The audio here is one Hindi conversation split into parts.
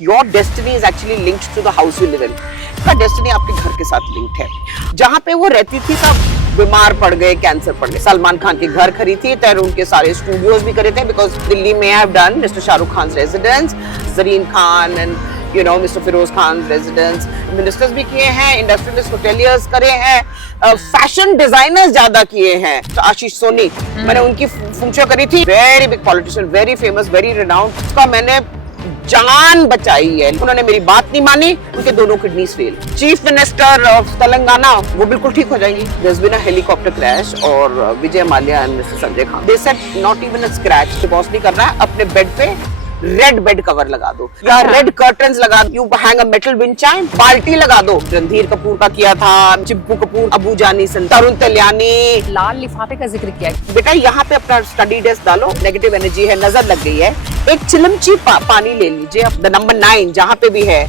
Your destiny is actually linked to the house you live in. का डेस्टिनी आपके घर के साथ लिंक्ड है। जहां पे वो रहती थी सब बीमार पड़ गए, कैंसर पड़ गए। सलमान खान के घर खरीदी थी, उनके सारे स्टूडियोज भी करे थे, बिकॉज दिल्ली में have done mister Shahrukh Khan residence, Zarine Khan and mister Feroz Khan residence, ministers भी किए हैं, इंडस्ट्रियलिस्ट होटेलियर्स करे हैं, फैशन डिजाइनर्स ज्यादा किए हैं। तो आशीष सोनी, मैंने उनकी फंक्शन करी थी, very big politician, very famous, very renowned. उसका मैंने जान बचाई है। उन्होंने मेरी बात नहीं मानी, उनके दोनों kidneys fail. Chief minister of Telangana, वो बिल्कुल ठीक हो जाएंगी। There's been a helicopter crash और Vijay Mallya and mister Sanjay Khan, they said not even a scratch। Divorce नहीं करना है, अपने बेड पे रेड बेड कवर लगा दो या रेड कर्टन्स लगा दो, you hang a metal wind chime, बाल्टी लगा दो। रणधीर कपूर का किया था, चिप्पू कपूर, अबू जानी, तरुण तल्यानी, लाल लिफाफे का जिक्र किया। बेटा यहाँ पे अपना स्टडी डेस्क डालो, नेगेटिव एनर्जी है, नजर लग गई है, एक चिलमची पानी ले लीजिए, द नंबर 9 जहाँ पे भी है,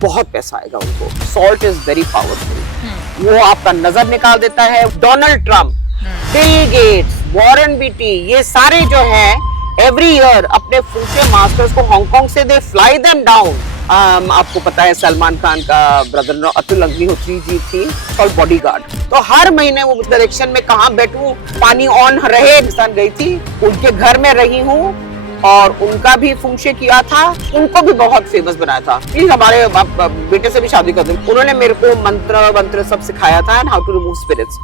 बहुत पैसा आएगा उनको। सॉल्ट इज वेरी पावरफुल, वो आपका नजर निकाल देता है। Donald Trump, Bill Gates, Warren BT, ये सारे जो हैं एवरी ईयर अपने फूचे मास्टर्स को हांगकांग से दे फ्लाई देम डाउन। आपको पता है सलमान खान का ब्रदर अतुल अग्निहोत्री जी थी कॉल्ड बॉडीगार्ड, तो हर महीने वो डायरेक्शन में कहाँ बैठूं, पानी ऑन रहे, पाकिस्तान गई थी, उनके घर में रही हूँ और उनका भी फंक्शन किया था, उनको भी बहुत फेमस बनाया था। प्लीज हमारे बेटे से भी शादी कर दो। उन्होंने मेरे को मंत्र सब सिखाया था and how to remove spirits.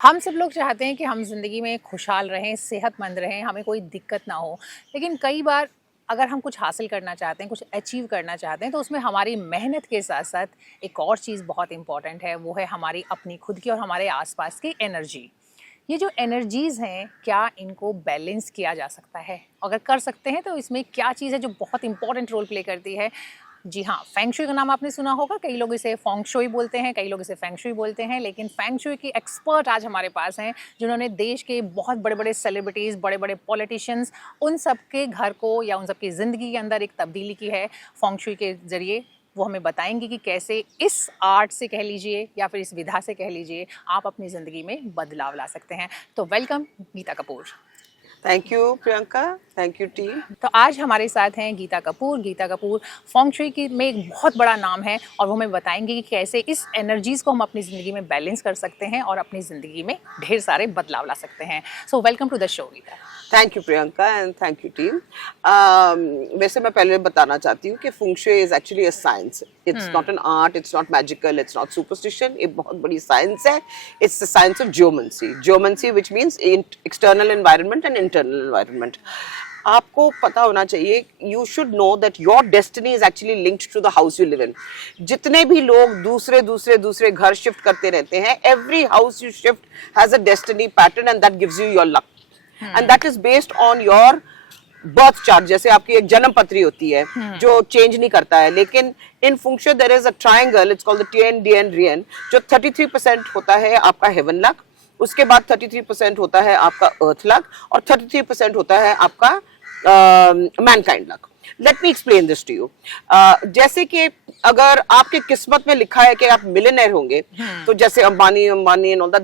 हम सब लोग चाहते हैं कि हम जिंदगी में खुशहाल रहें, सेहतमंद रहें, हमें कोई दिक्कत ना हो। लेकिन कई बार अगर हम कुछ हासिल करना चाहते हैं, कुछ अचीव करना चाहते हैं, तो उसमें हमारी मेहनत के साथ साथ एक और चीज़ बहुत इंपॉर्टेंट है, वो है हमारी अपनी खुद की और हमारे आसपास की एनर्जी। ये जो एनर्जीज़ हैं, क्या इनको बैलेंस किया जा सकता है? अगर कर सकते हैं तो इसमें क्या चीज़ है जो बहुत इंपॉर्टेंट रोल प्ले करती है? जी हाँ, फेंग शुई का नाम आपने सुना होगा। कई लोग इसे फेंग शुई बोलते हैं, कई लोग इसे फेंग शुई बोलते हैं, लेकिन फेंग शुई की एक्सपर्ट आज हमारे पास हैं, जिन्होंने देश के बहुत बड़े बड़े सेलिब्रिटीज़, बड़े बड़े पॉलिटिशियंस, उन सब के घर को या उन सब की ज़िंदगी के अंदर एक तब्दीली की है फेंग शुई के ज़रिए। वो हमें बताएंगे कि कैसे इस आर्ट से कह लीजिए या फिर इस विधा से कह लीजिए, आप अपनी ज़िंदगी में बदलाव ला सकते हैं। तो welcome Geeta Kapoor. Thank you Priyanka, thank you team. तो आज हमारे साथ हैं गीता कपूर। गीता कपूर फेंग शुई की में एक बहुत बड़ा नाम है और वो हमें बताएंगे कि कैसे इस एनर्जीज़ को हम अपनी ज़िंदगी में बैलेंस कर सकते हैं और अपनी ज़िंदगी में ढेर सारे बदलाव ला सकते हैं। So welcome to the show Geeta. Thank you Priyanka and thank you team. वैसे मैं पहले बताना चाहती हूँ कि feng shui is actually a science, it's not an art, it's not magical, it's not superstition. एक बहुत बड़ी साइंस है। It's the science of geomancy, geomancy which means external environment and internal environment. आपको पता होना चाहिए, you should know that your destiny is actually linked to the house you live in. जितने भी लोग दूसरे घर शिफ्ट करते रहते हैं, every house you shift has a destiny pattern and that gives you your luck and that is based on your birth chart. जैसे आपकी एक जन्म पत्री होती है जो चेंज नहीं करता है, लेकिन in feng shui there is a triangle, it's called the Tien Dien Rien, जो 33% होता है आपका हेवन लक, उसके बाद 33% होता है आपका अर्थ लक और 33% होता है आपका mankind luck. Let me explain this to you. जैसे कि अगर आपके किस्मत में लिखा है कि आप मिलियनेयर होंगे, तो जैसे Ambani and all that,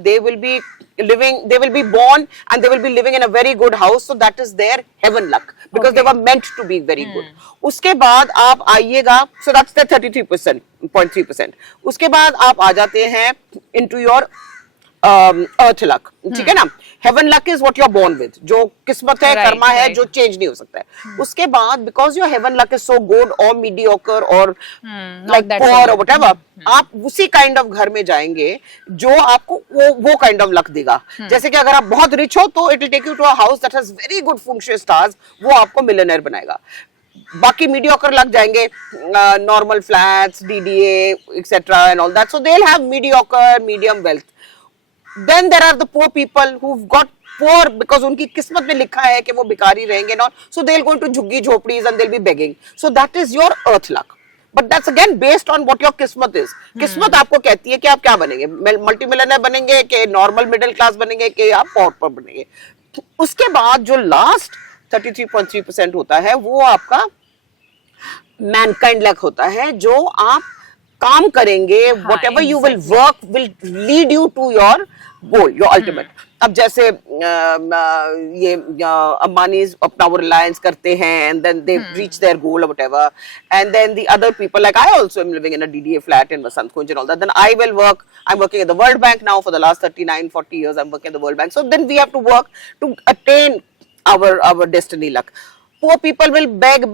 they will be born and they will be living in a very good house, so that is their heaven luck because they were meant to be very good. उसके बाद आप आइएगा, so that's the 33.3%। उसके बाद आप आ जाते हैं into your अर्थ लक, ठीक है ना। Heaven luck is what you are born with, जो किस्मत है, कर्मा है, जो चेंज नहीं हो सकता है। उसके बाद because your heaven luck is so good और मीडियोकर और लाइक पुअर और व्हाटएवर, आप उसी काइंड ऑफ घर में जाएंगे जो आपको वो काइंड ऑफ लक देगा। जैसे कि अगर आप बहुत रिच हो तो it will take you to a house that has very good feng shui stars, वो आपको मिलियनेयर बनाएगा। बाकी मीडियोकर लग जाएंगे, normal flats, DDA etcetera and all that, so they will have mediocre, medium wealth. Then there are the poor people who've got poor because उनकी किस्मत में लिखा है कि वो भिखारी रहेंगे, not so they'll go into झुग्गी झोपड़ीज and they'll be begging. So that is your earth luck. But that's again based on what your किस्मत is. किस्मत आपको कहती है कि आप क्या बनेंगे, मल्टी मिलियनर बनेंगे कि नॉर्मल मिडिल क्लास बनेंगे कि आप पॉर बनेंगे। उसके बाद जो लास्ट 33.3% होता है वो आपका मैनकाइंड लक होता है, जो आप काम करेंगे, whatever you will work will lead you to your goal, your ultimate. अब जैसे ये अंबानी अपना वो रिलायंस करते हैं and then they reach their goal और whatever, and then the other people like I also am living in a DDA flat in Vasant Kunj and all that, then I will work, I'm working at the World Bank now for the last 39-40 years, I'm working at the World Bank, so then we have to work to attain our destiny luck. Poor people will beg,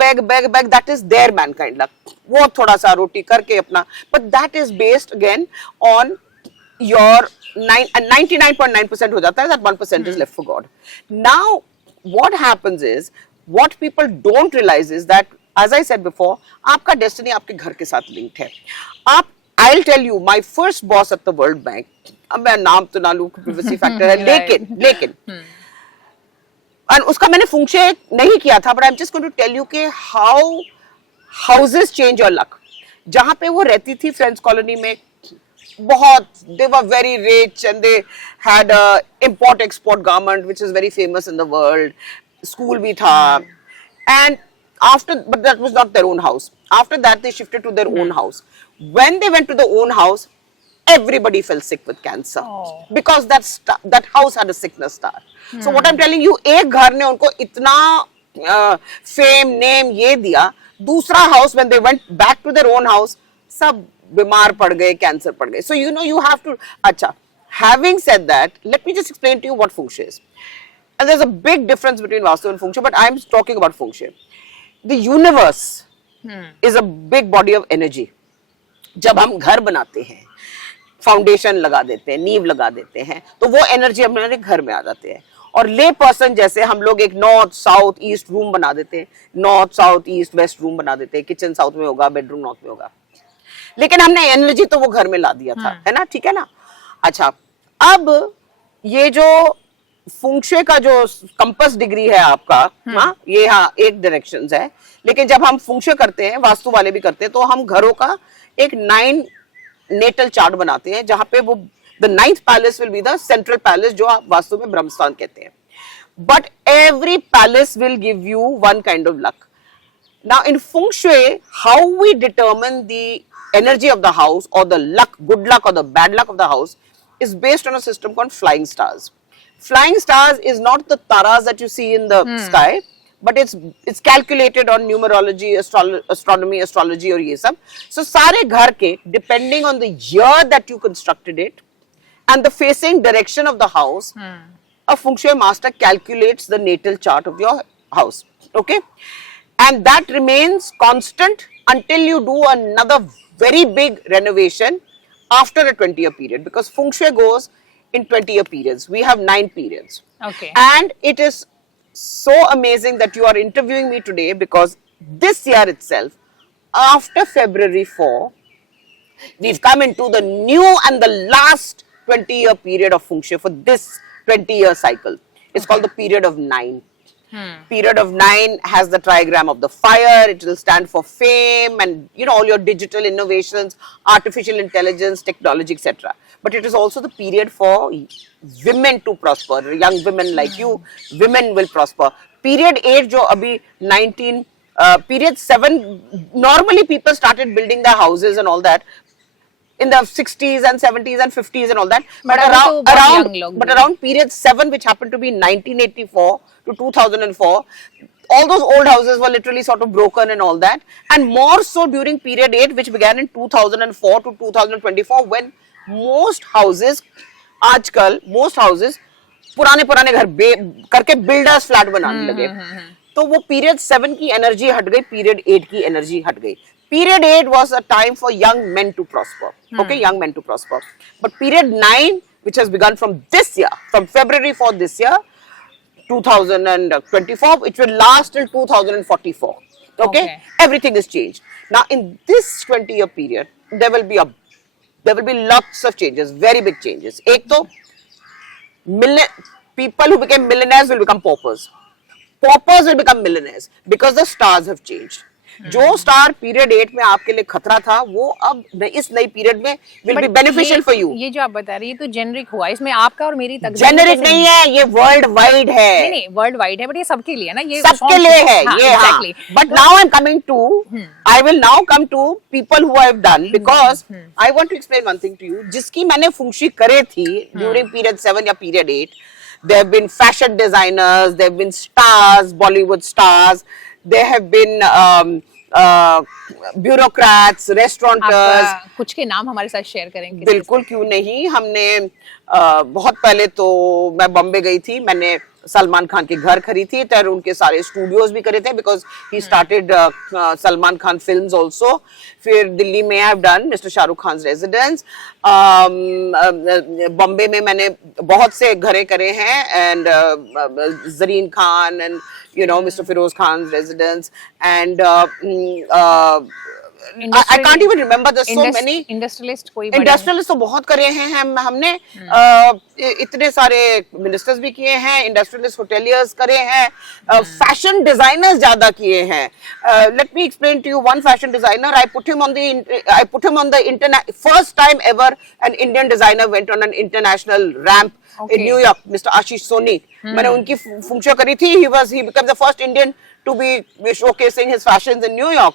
that is their mankind luck, वो थोड़ा सा रोटी करके अपना, but that is based again on your 99.9% हो जाता है, that 1% is left for God. Now what happens is, what people don't realize is that, as I said before, आपका destiny आपके घर के साथ linked है. आप, I'll tell you, my first boss at the World Bank, अब मैं नाम तो ना लूं, privacy factor है, लेकिन और उसका मैंने फंक्शन नहीं किया था, but I'm just going to tell you कि how houses change your luck. जहाँ पे वो रहती थी फ्रेंड्स कॉलोनी में, बहुत, they were very rich and they had a import export garment which is very famous in the world, school भी था, and after, but that was not their own house. After that they shifted to their own house. When they went to the own house, everybody fell sick with cancer because that house had a sickness star. So what I'm telling you, एक घर ने उनको इतना fame, name ये दिया, दूसरा house when they went back to their own house, सब बीमार पड़ गए, कैंसर पड़ गए. So you know you have to. अच्छा, having said that, let me just explain to you what feng shui is. And there's a big difference between Vastu and feng shui, but I'm talking about feng shui. The universe is a big body of energy. जब हम घर बनाते हैं, फाउंडेशन लगा देते हैं, नींव लगा देते हैं, तो वो एनर्जी हमारे घर में आ जाते हैं. और ले पर्सन जैसे हम लोग एक नॉर्थ साउथ ईस्ट रूम बना देते हैं, north south east west room बना देते हैं, किचन साउथ में होगा, बेडरूम नॉर्थ में होगा, लेकिन हमने एनर्जी तो वो घर में ला दिया था, है ना, ठीक है ना. अच्छा, अब ये जो फeng shui का जो कंपास डिग्री है आपका, हाँ, ये हाँ एक डायरेक्शंस है, लेकिन जब हम feng shui करते हैं, वास्तु वाले भी करते हैं, तो हम घरों का एक 9 नेटल चार्ट बनाते हैं, जहां पे वो the 9th palace will be the central palace, जो आप वास्तु में ब्रह्मस्थान कहते हैं. But every palace will give you one kind of luck. Now in feng shui, how we determine the energy of the house or the luck, good luck or the bad luck of the house, is based on a system called flying stars. Flying stars is not the taras that you see in the sky, but it's calculated on numerology, astronomy, astrology और ये सब. So सारे घर के, depending on the year that you constructed it and the facing direction of the house, a feng shui master calculates the natal chart of your house. Okay, and that remains constant until you do another very big renovation after a 20-year period, because feng shui goes in 20-year periods. We have 9 periods. Okay. And it is so amazing that you are interviewing me today, because this year itself, after February 4, we've come into the new and the last 20-year period of feng shui for this 20-year cycle. It's called the period of 9. Period of 9 has the trigram of the fire. It will stand for fame and, you know, all your digital innovations, artificial intelligence, technology, etc. But it is also the period for women to prosper. Young women like you, women will prosper. Period 8 jo abhi 19, period 7, normally people started building their houses and all that in the 60s and 70s and 50s and all that, but around period 7, which happened to be 1984 to 2004, all those old houses were literally sort of broken and all that, and more so during period 8, which began in 2004 to 2024, when most houses पुराने घर करके बिल्डर्स फ्लैट बनाने लगे. तो वो period 7 की एनर्जी हट गई, period 8 की एनर्जी हट गई. Period 8 was a time for young men to prosper. Okay, young men to prosper. But period 9, which has begun from this year, from February 4 this year, 2024, it will last till 2044. Okay? Everything is changed. Now, in this 20-year period, there will be lots of changes, very big changes. Ek to, people who became millionaires will become paupers. Paupers will become millionaires because the stars have changed. जो स्टार पीरियड 8 में आपके लिए खतरा था वो अब इस नई पीरियड में will be beneficial for you. ये जो आप बता रही है तो जेनरिक हुआ, इसमें आपका और मेरी जेनरिक नहीं है, ये वर्ल्ड वाइड है। नहीं वर्ल्ड वाइड है, बट ये सबके लिए ना, ये सबके लिए है हाँ, ये। exactly. But now I am coming to, I will now come to people who have done, because I want to explain one thing to you. जिसकी मैंने फुंक्शी करे थी ड्यूरिंग पीरियड 7 या period 8, there have been fashion designers, there have been stars, Bollywood stars, there have been bureaucrats, restaurateurs। आप कुछ के नाम हमारे साथ शेयर करेंगे? बिल्कुल, क्यों नहीं। हमने बहुत पहले तो मैं बॉम्बे गई थी, मैंने सलमान खान के घर खरीदी थी, तो उनके सारे स्टूडियोज भी करे थे, because he started Salman Khan films also. फिर दिल्ली में आई have done mister Shahrukh Khan residence. Bombay में मैंने बहुत से घरे करे हैं, and Zareen Khan and you know Mr. Feroz Khan's residence, and I can't even remember, there's so many industrialist. कोई इंडस्ट्रियलिस्ट तो बहुत करे हैं हमने। इतने सारे मिनिस्टर्स भी किए हैं, इंडस्ट्रियलिस्ट होटेलियर्स करे हैं, फैशन डिजाइनर्स ज्यादा किए हैं। Let me explain to you one fashion designer. I put him on the internet, first time ever an Indian designer went on an international ramp in New York, Mr. Ashish Soni। मैंने उनकी फंक्शन करी थी। He became the first Indian to be showcasing his fashions in New York।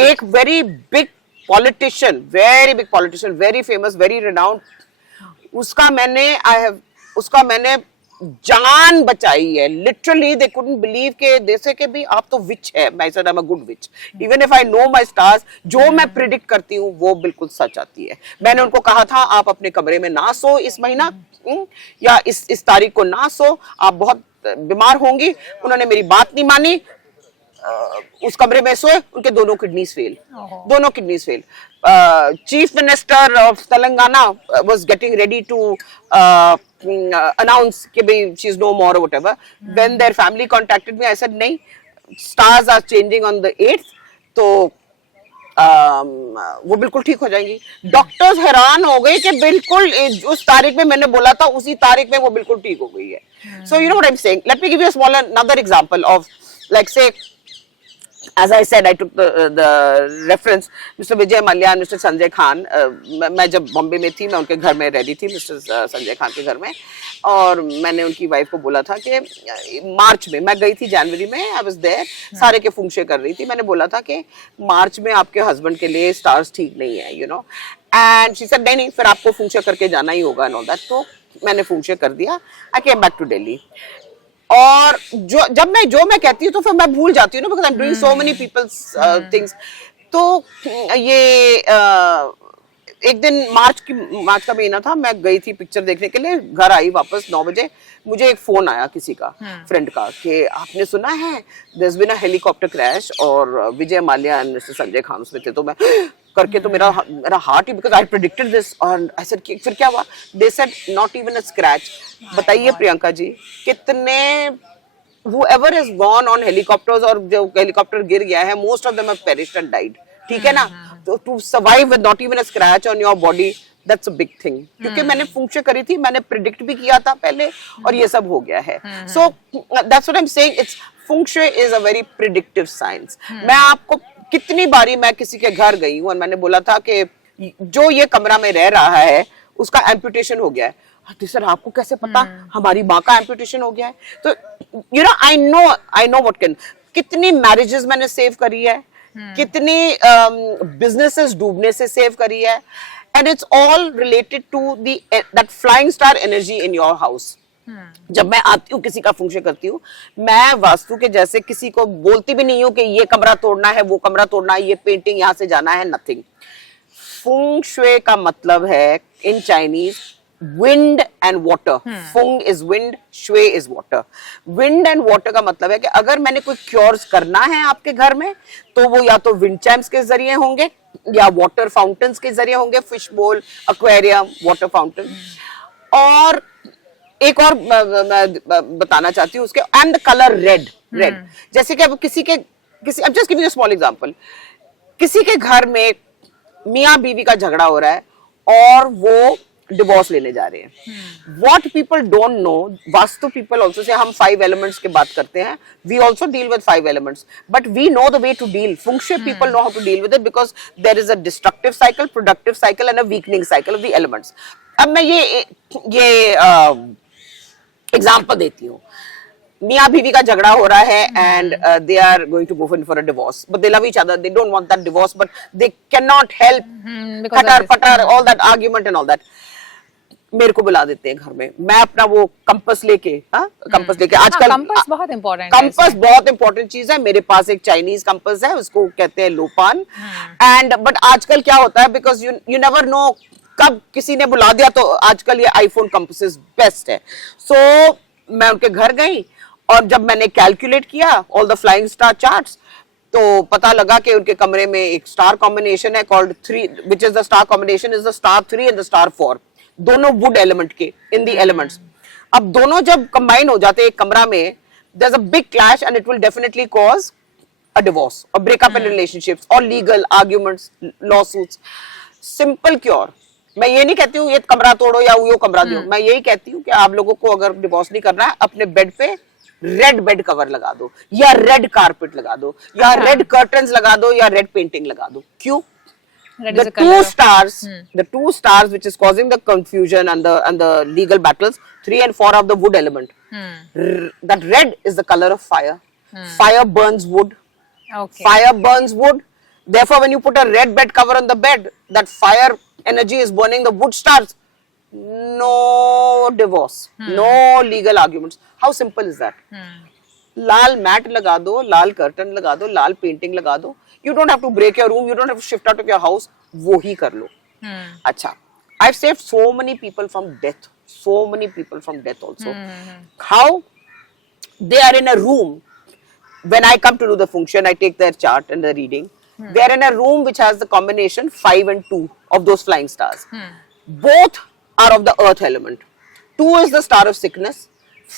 एक very big politician, very famous, very renowned, उसका मैंने जान बचाई है। Literally they couldn't believe के जैसे कि भी आप तो विच है। I said I'm a good witch, even if I know my stars। जो मैं प्रिडिक्ट करती हूँ वो बिल्कुल सच आती है। मैंने उनको कहा था आप अपने कमरे में ना सो इस महीना, या इस तारीख को ना सो, आप बहुत बीमार होंगी। उन्होंने मेरी बात नहीं मानी, उस कमरे में सोए, उनके दोनों kidneys fail. Chief minister of Telangana was getting ready to announce कि भाई she is no more or whatever, when their family contacted me, I said नहीं, stars are changing on the 8th, तो वो बिल्कुल ठीक हो जाएंगी। डॉक्टर्स हैरान हो गए कि बिल्कुल उस तारीख में मैंने बोला था, उसी तारीख में वो बिल्कुल ठीक हो गई है। So you know what I'm saying? Let me give you a small another example of, like, say, as I said, I took the reference Mr. Vijay Mallya and Mr. Sanjay Khan। मैं जब बॉम्बे में थी, मैं उनके घर में रहती थी, मिस्टर संजय खान के घर में, और मैंने उनकी वाइफ को बोला था कि मार्च में, मैं गई थी जनवरी में, आई वाज देयर, सारे के फंक्शन कर रही थी। मैंने बोला था कि मार्च में आपके हस्बैंड के लिए स्टार्स ठीक नहीं है, you know, and she said नहीं, फिर आपको फंक्शन करके जाना ही होगा एंड ऑल दैट। तो मैंने फंक्शन कर दिया। आई केम बैक टू दिल्ली, और जब मैं कहती हूँ तो फिर मैं भूल जाती हूँ ना, because I am doing so many peoples things. तो ये एक दिन मार्च का महीना था, मैं गई थी पिक्चर देखने के लिए, घर आई वापस 9 बजे, मुझे एक फोन आया किसी का, फ्रेंड का, कि आपने सुना है there has been a helicopter crash और विजय माल्या एंड मिस्टर संजय खान उसमें थे। तो मैं करके तो मेरा हार्ट ही, बिकॉज आई प्रेडिक्टेड दिस, और आई सेड फिर क्या हुआ? They said not even a scratch. बताइए प्रियंका जी, कितने whoever has gone on helicopters, और जो हेलीकॉप्टर गिर गया है, most of them have perished and died, ठीक है ना? तो to survive with not even a scratch on your body, that's a big thing। क्योंकि मैंने फंक्शन करी थी, मैंने प्रिडिक्ट भी किया था पहले, और ये सब हो गया है। So that's what I'm saying, it's function is a very predictive science। मैं आपको कितनी बारी मैं किसी के घर गई हूँ और मैंने बोला था कि जो ये कमरा में रह रहा है उसका एम्पुटेशन हो गया है। तो सर आपको कैसे पता? हमारी माँ का एम्पुटेशन हो गया है। तो you know I know what can, कितनी मैरिजेस मैंने सेव करी है, कितनी बिजनेसेस डूबने से सेव करी है, and it's all related to that flying star energy in your house. जब मैं आती हूँ किसी का फंक्शन करती हूँ, मैं वास्तु के जैसे किसी को बोलती भी नहीं हूँ कि ये कमरा तोड़ना है, वो कमरा तोड़ना है, ये पेंटिंग यहाँ से जाना है, नथिंग। फंग शुए का मतलब है in Chinese wind and water. Feng is wind, shui is water. Wind and water का मतलब है कि अगर मैंने कोई क्योर्स करना है आपके घर में, तो वो या तो विंड चैम्प्स के जरिए होंगे या वाटर फाउंटेन्स के जरिए होंगे, फिश बोल, एक्वेरियम, वाटर फाउंटेन। और एक और मैं बताना चाहती हूँ उसके, एंड द कलर रेड। जैसे कि अब किसी I'm just giving you a small example, किसी के घर में मियाँ बीवी का झगड़ा हो रहा है और वो डिवोर्स लेने जा रहे हैं. What people don't know, vastu people also say हम 5 elements की बात करते हैं. We also deal with 5 elements, but we know the way to deal. Feng Shui people know how to deal with it because there is a destructive cycle, productive cycle, and a weakening cycle of the elements. अब मैं ये एग्जाम्पल देती हूँ. मियाँ बीवी का झगड़ा हो रहा है and they are going to go in for a divorce, but they love each other. They don't want that divorce, but they cannot help खटर पटर all that argument and all that. मेरे को बुला देते हैं घर में. मैं अपना वो कंपस लेके, कंपस लेके आजकल कंपस बहुत इंपॉर्टेंट है. कंपस बहुत इंपॉर्टेंट चीज है. मेरे पास एक चाइनीज कंपस है, उसको कहते हैं लोपान. एंड बट आजकल क्या होता है, बिकॉज यू नेवर नो कब किसी ने बुला दिया, तो आजकल ये आईफोन कंपसेस बेस्ट है. सो मैं उनके घर गई और जब मैंने कैलकुलेट किया all the flying star charts, तो पता लगा कि उनके कमरे में एक स्टार कॉम्बिनेशन है called 3, which is the star combination is the star 3 and the star 4, दोनों वुड एलिमेंट के इन द एलिमेंट्स. अब दोनों जब कंबाइन हो जाते हैं एक कमरा में, there is a big clash and it will definitely cause a divorce or breakup in relationships or legal arguments, lawsuits. Simple cure. मैं ये नहीं कहती हूँ ये कमरा तोड़ो या वो कमरा दो. मैं यही कहती हूँ कि आप लोगों को अगर डिवोर्स नहीं करना है, अपने बेड पे रेड बेड कवर लगा दो या रेड कारपेट लगा दो या रेड कर्टन्स लगा दो या रेड पेंटिंग लगा दो. क्यों? The two stars which is causing the confusion and the legal battles, 3 and 4 of the wood element. That red is the color of fire. Fire burns wood. Okay. Fire burns wood. Therefore, when you put a red bed cover on the bed, that fire energy is burning the wood stars. No divorce, no legal arguments. How simple is that? लाल मैट लगा दो, लाल कर्टन लगा दो, लाल पेंटिंग लगा दो. You don't have to break your room. You don't have to shift out of your house. वो ही कर लो. अच्छा, I've saved so many people from death. So many people from death also. How? They are in a room. When I come to do the function, I take their chart and the reading. They are in a room which has the combination 5 and 2 of those flying stars. Both are of the earth element. 2 is the star of sickness.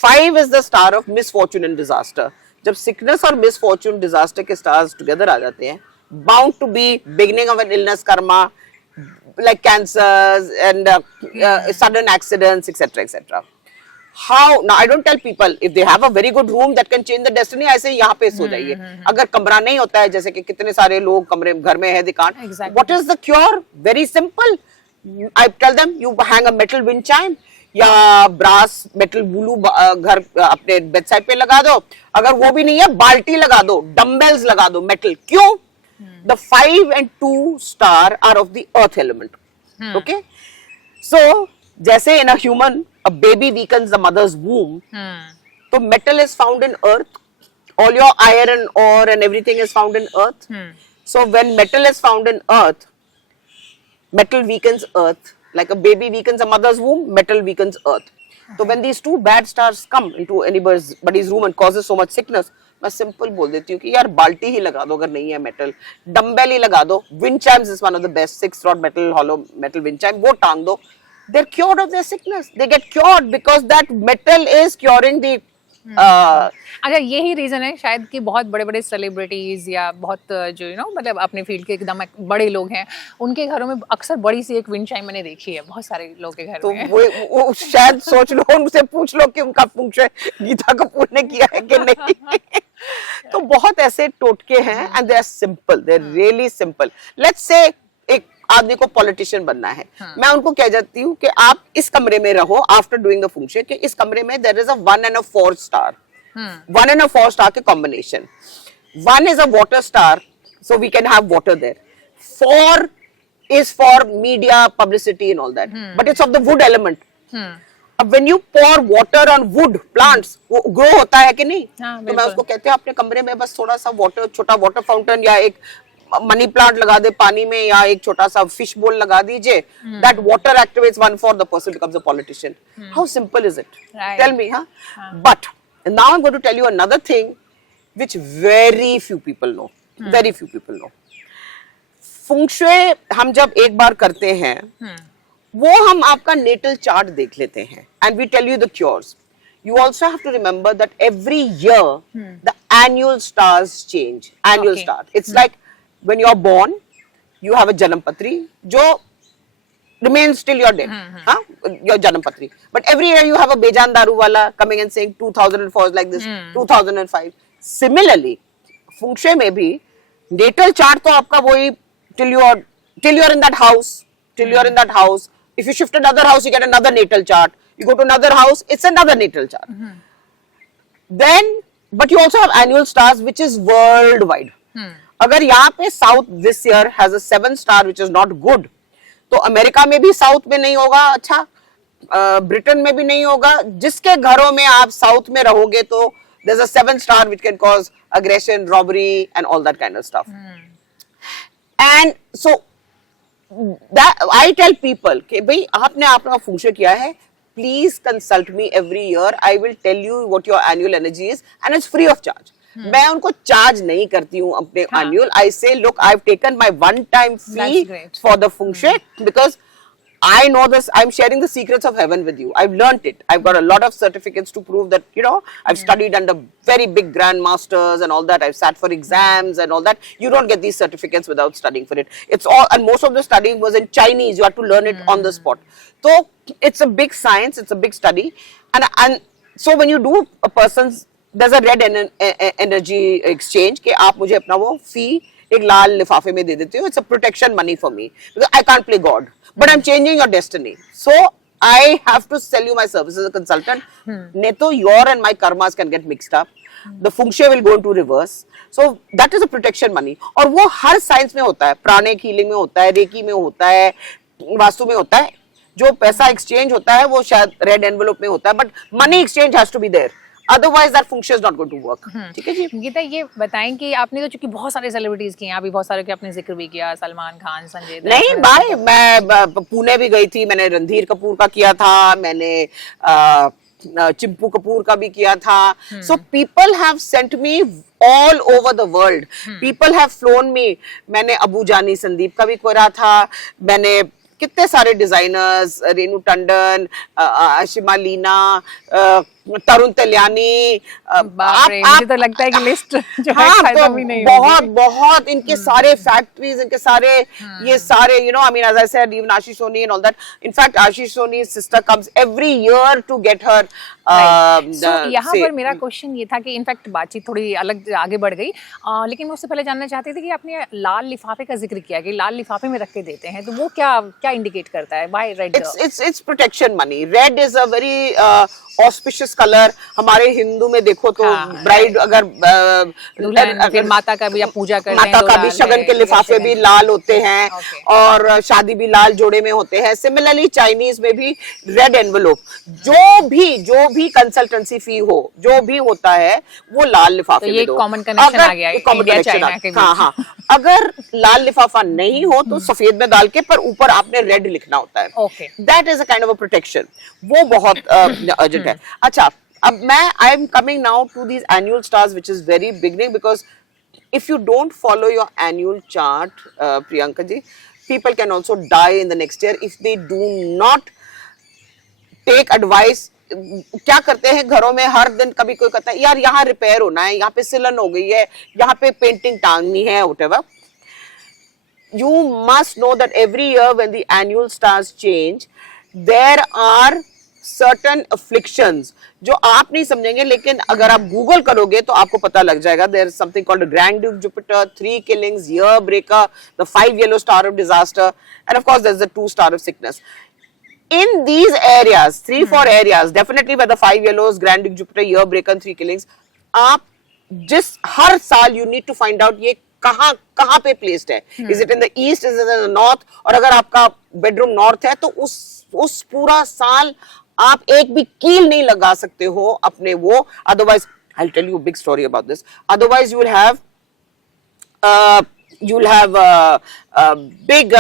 5 is the star of misfortune and disaster. जब sickness और misfortune, disaster के stars together आ जाते हैं, bound to be beginning of an illness karma, like cancers and sudden accidents, etc., etc. How? Now I don't tell people if they have a very good room that can change the destiny. I say यहाँ पे सो जाइए. अगर कमरा नहीं होता है, जैसे कि कितने सारे लोग कमरे घर में है, they can't. Exactly. What is the cure? Very simple. I tell them you hang a metal wind chime या ब्रास मेटल बुलू घर अपने बेडसाइड पे लगा दो. अगर वो भी नहीं है, बाल्टी लगा दो, डम्बेल्स लगा दो मेटल. क्यों? The 5 and 2 star are of the earth element. Okay? So जैसे in a human, a baby weakens the mother's womb. So metal is found in earth. All your iron ore and everything is found in earth. So when metal is found in earth, metal weakens earth. Like a baby weakens a mother's womb, metal weakens earth. So when these two bad stars come into anybody's room and causes so much sickness, मैं सिंपल बोल देती हूँ कि यार बाल्टी ही लगा दो अगर नहीं है मेटल, डम्बेल ही लगा दो. Wind Chimes is one of the best 6 rod metal hollow metal wind chime, वो टांग दो. They're cured of their sickness. They get cured because that metal is curing the. अच्छा, यही रीजन है शायद कि बहुत बड़े बड़े सेलिब्रिटीज या बहुत जो मतलब अपने फील्ड के एकदम बड़े लोग हैं, उनके घरों में अक्सर बड़ी सी एक विंड चाइम मैंने देखी है बहुत सारे लोग के घर तो में. वो शायद सोच लो, उनसे पूछ लो कि उनका फंक्शन गीता कपूर ने किया है कि नहीं. तो बहुत ऐसे टोटके हैं and they are simple, they are really simple. Let's say एक आदमी को पॉलिटिशियन बनना है, मैं उनको कह जाती हूँ कि आप इस कमरे में रहो आफ्टर डूइंग द फंक्शन, कि इस कमरे में there is a 1 and a 4 star. 1 and a 4 star के combination. 1 is a water star, so we can have water there. 4 is for media, publicity and all that, but it's of the wood element. अब when you pour water on wood plants, वो ग्रो होता है कि नहीं? तो मैं उसको कहते हैं अपने कमरे में बस थोड़ा सा वाटर, छोटा वाटर फाउंटेन या एक मनी प्लांट लगा दे पानी में, या एक छोटा सा फिश बोल लगा दीजिए. That water activates 1/4, the person becomes a politician. How simple is it? Right. Tell me, huh? But now I'm going to tell you another thing which very few people know. Very few people know. Feng Shui हम जब एक बार करते हैं, वो हम आपका नेटल चार्ट देख लेते हैं and we tell you the cures. You also have to remember that every year the annual stars change. Annual star. It's like when you're born, you have a Janampatri, जो remains till your death. your Janam Patri. But every year you have a Bejan Daru wala coming and saying 2004 is like this, 2005. Similarly, Feng Shui में भी natal chart तो आपका वही till you're in that house, If you shift another house, you get another natal chart. You go to another house, it's another natal chart. Then, but you also have annual stars, which is worldwide. अगर यहाँ पे South this year has a 7 star, which is not good, तो अमेरिका में भी साउथ में नहीं होगा अच्छा, ब्रिटेन में भी नहीं होगा. जिसके घरों में आप साउथ में रहोगे तो there's a 7 star which can cause aggression, robbery and all that kind of stuff. And so that I tell people कि भाई आपने अपना फंग शुई किया है, please consult me every year. I will tell you what your annual energy is and it's free of charge. मैं उनको चार्ज नहीं करती हूँ अपने annual. I say, look, I've taken my one-time fee for the feng shui because I know this. I'm sharing the secrets of heaven with you. I've learnt it. I've got a lot of certificates to prove that, you know, I've studied under very big grandmasters and all that. I've sat for exams and all that. You don't get these certificates without studying for it. It's all, and most of the studying was in Chinese. You have to learn it on the spot. So it's a big science. It's a big study. And so when you do a person's, there's a red energy exchange कि आप मुझे अपना वो fee एक लाल लिफाफे में दे देते हो. It's a protection money for me because I can't play God, but I'm changing your destiny. So I have to sell you my services as a consultant. नहीं तो your and my karmas can get mixed up. The feng shui will go into reverse. So that is a protection money. और वो हर साइंस में होता है. प्राणिक हीलिंग में होता है, रेकी में होता है, वास्तु में होता है. जो पैसा एक्सचेंज होता है वो शायद रेड एनवेलप में होता है, but money exchange has to be there. Otherwise that function is not going to work. ठीक है जी. गीता ये बताएं कि आपने तो चूंकि बहुत सारे सेलिब्रिटीज किए हैं, अभी बहुत सारे के आपने जिक्र भी किया, सलमान खान, संजय दत्त. नहीं भाई, मैं पुणे भी गई थी, मैंने रणधीर कपूर का किया था, मैंने चिंपू कपूर का भी किया था. So people have sent me all over the world. People have flown me. मैंने अबू जानी संदीप का भी करा था, मैंने कितने सारे डिजाइनर्स, रेनू टंडन, आशिमा लीना, तरुण तल्यानी, मुझे तो लगता है कि लिस्ट जो है खत्म भी नहीं होगी. बहुत इनके सारे फैक्ट्रीज, इनके सारे ये सारे, you know, I mean, as I said, even Ashish Soni and all that. In fact, Ashish Soni's sister comes every year to get her. So यहाँ पर मेरा क्वेश्चन ये था कि इनफैक्ट बातचीत थोड़ी अलग आगे बढ़ गई, लेकिन मैं उससे पहले जानना चाहती थी कि आपने लाल लिफाफे का जिक्र किया कि लाल लिफाफे में रख के देते हैं, तो वो क्या इंडिकेट करता है? Why red? It's protection money. Red is a very auspicious color. हमारे हिंदू में देखो तो ब्राइड अगर फिर माता का भी आप पूजा करते हैं, माता का भी शगन के लिफाफे भी लाल होते हैं, और शादी भी लाल जोड़े में होते हैं. सिमिलरली चाइनीज में भी रेड एनवेलप, जो भी कंसल्टेंसी फी हो, जो भी होता है वो लाल लिफाफे में दो. कॉमन कनेक्शन आ गया इंडिया चाइना के बीच. हाँ. अगर लाल लिफाफा नहीं हो तो सफेद में डाल के पर ऊपर आपने रेड लिखना होता है. That is a kind of a protection. वो बहुत अर्जेंट है. अच्छा, अब मैं I am coming now to these annual stars which is very beginning, because if you don't follow your annual chart, Priyanka ji, people can also die in the next year if they do not take advice. क्या करते हैं घरों में हर दिन, कभी कोई कहता है यार यहाँ रिपेयर होना है, यहाँ पे सिलन हो गई है, यहाँ पे पेंटिंग टांगनी है, whatever. You must know that every year when the annual stars change, there are certain afflictions जो आप नहीं समझेंगे, लेकिन अगर आप गूगल करोगे तो आपको पता लग जाएगा. There is something called a Grand Duke Jupiter, 3 killings, year breaker, the 5 yellow star of disaster, and of course there's the 2 star of sickness. In these areas, 3-4 areas, definitely by the 5 yellows, Grand Duke Jupiter, year breaker, 3 killings, आप जिस हर साल you need to find out ये कहाँ पे placed है. Is it in the east, is it in the north? और अगर आपका bedroom north है तो उस पूरा साल आप एक भी कील नहीं लगा सकते हो अपने वो. Otherwise, I'll tell you a big story about this. Otherwise, you will have big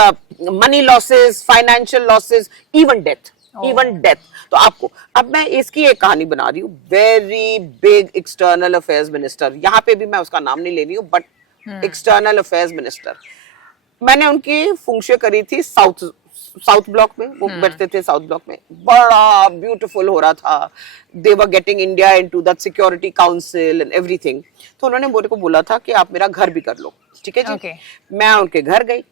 money losses, financial losses, even death. Even death. तो आपको अब मैं इसकी एक कहानी बना रही हूँ. Very big external affairs minister. यहाँ पे भी मैं उसका नाम नहीं ले रही हूँ, but external affairs minister. मैंने उनकी फंग शुई करी थी साउथ ब्लॉक में. वो बैठते थे साउथ ब्लॉक में, बड़ा ब्यूटीफुल हो रहा था. They were getting India into that security council and everything. तो उन्होंने मेरे को बोला था कि आप मेरा घर भी कर लो. ठीक है जी. मैं उनके घर गई.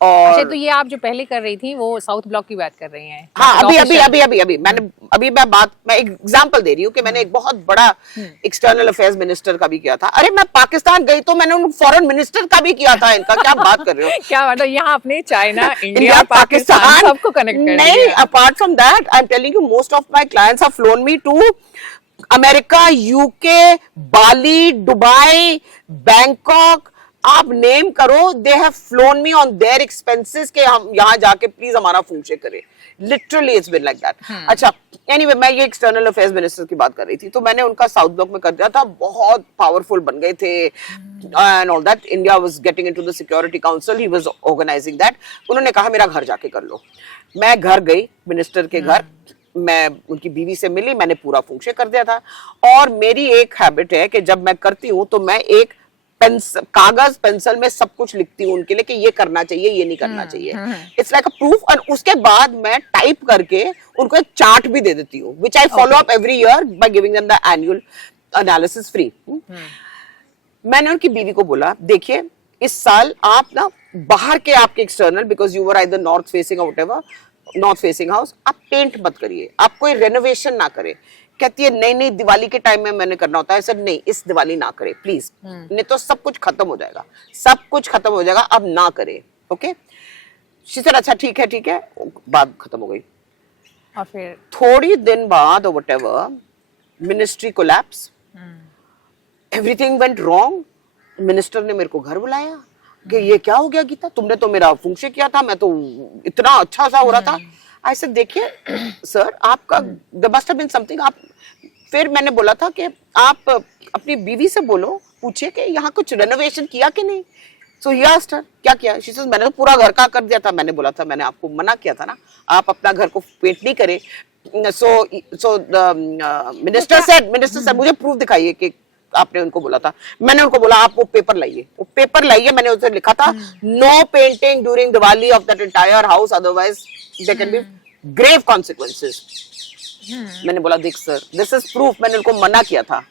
और अच्छा, तो ये आप जो पहले कर रही थी वो साउथ ब्लॉक की बात कर रही हैं? हाँ, Official? मैं एक एग्जांपल दे रही हूँ कि मैंने एक बहुत बड़ा एक्सटर्नल अफेयर्स मिनिस्टर का भी किया था। अरे मैं पाकिस्तान गई तो मैंने उन फॉरेन मिनिस्टर का भी किया था इनका, क्या बात कर रहे हो? क्या मतलब यहाँ आपने चाइना, इंडिया, पाकिस्तान सबको कनेक्ट कर नहीं, दिया। Apart from that I am telling you, most of my clients have flown me to America, UK, Bali, Dubai, Bangkok, आप नेम करो, they have flown me on their expenses के हम यहाँ जाके प्लीज हमारा फंक्शन करें। Literally it's been like that. अच्छा, एनीवे, मैं ये एक्सटर्नल अफेयर्स मिनिस्टर की बात कर रही थी, तो मैंने उनका साउथ ब्लॉक में कर दिया था, बहुत पावरफुल बन गए थे and all that. India was getting into the security council, he was organising that. उन्होंने कहा मेरा घर जाके कर लो। मैं घर गई मिनिस्टर के घर, मैं उनकी बीवी से मिली, मैंने पूरा फंक्शन कर दिया था। और मेरी एक हैबिट है कि जब मैं करती हूँ तो मैं एक कागज पेंसिल में सब कुछ लिखती हूँ उनके लिए कि ये करना चाहिए, ये नहीं करना चाहिए। It's like a proof. और उसके बाद मैं टाइप करके उनको एक चार्ट भी दे देती हूँ, which I follow up every year by giving them the annual analysis free. मैंने उनकी बीवी को बोला, देखिए इस साल आप ना बाहर के आपके external, because you were either north facing और व्हाटएवर, नॉर्थ फेसिंग हाउस, आप पेंट मत करिए, आप कोई रेनोवेशन ना करें। कहती है नहीं नहीं, दिवाली के टाइम में मैंने करना होता है। सर नहीं, इस दिवाली ना करे प्लीज, नहीं तो सब कुछ खत्म हो जाएगा, सब कुछ खत्म हो जाएगा, अब ना करे। ओके, शी सेड अच्छा ठीक है, बात खत्म हो गई। और फिर थोड़ी दिन बाद और whatever, ministry collapse, everything went wrong. Minister ने मेरे को घर बुलाया कि ये क्या हो गया गीता, तुमने तो मेरा फंक्शन किया था, मैं तो इतना अच्छा सा हो रहा था। ऐसे देखिए सर, आपका there must have been something। आप, फिर मैंने बोला था कि आप अपनी बीवी से बोलो, पूछे कि यहाँ कुछ रेनोवेशन किया कि नहीं। सो ही आस्क्ड हर, क्या किया? शी सेड मैंने तो पूरा घर का कर दिया था। मैंने बोला था, मैंने आपको मना किया था ना, आप अपना घर को पेंट नहीं करे। सो मिनिस्टर सेड मुझे प्रूफ दिखाइए कि आपने उनको बोला था। मैंने उनको बोला आप वो पेपर लाइए, मैंने उसे लिखा था no painting during Diwali of that entire house, otherwise there can be grave consequences. मैंने बोला देख सर, दिस इज प्रूफ, मैंने उनको मना किया था।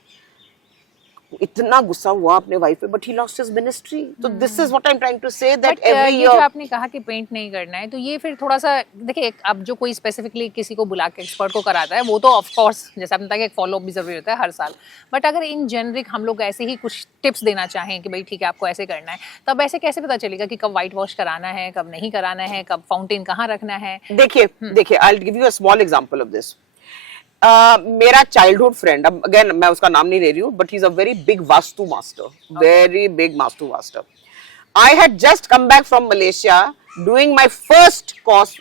इतना गुस्सा हुआ अपने वाइफ पे, but he lost his ministry. तो this is what I am trying to say, that every ये ईयर। जो आपने कहा कि पेंट नहीं करना है, तो ये फिर थोड़ा सा देखिए, अब जो कोई स्पेसिफिकली किसी को बुला के एक्सपर्ट को कराता है, वो तो ऑफ कोर्स जैसा आपने कहा कि एक फॉलो अप भी जरूरी होता है हर साल। बट अगर इन जेनरिक हम लोग ऐसे ही कुछ टिप्स देना चाहें कि भाई ठीक है आपको ऐसे करना है, तब ऐसे कैसे पता चलेगा कि कब व्हाइट वॉश कराना है, कब नहीं कराना है, कब फाउंटेन कहाँ रखना है? देखिए I will give you a small example of this. मेरा चाइल्डहुड फ्रेंड, अब अगेन मैं उसका नाम नहीं ले रही हूँ, but he is a very big vastu master, very big vastu master. I had just come back from Malaysia doing my first course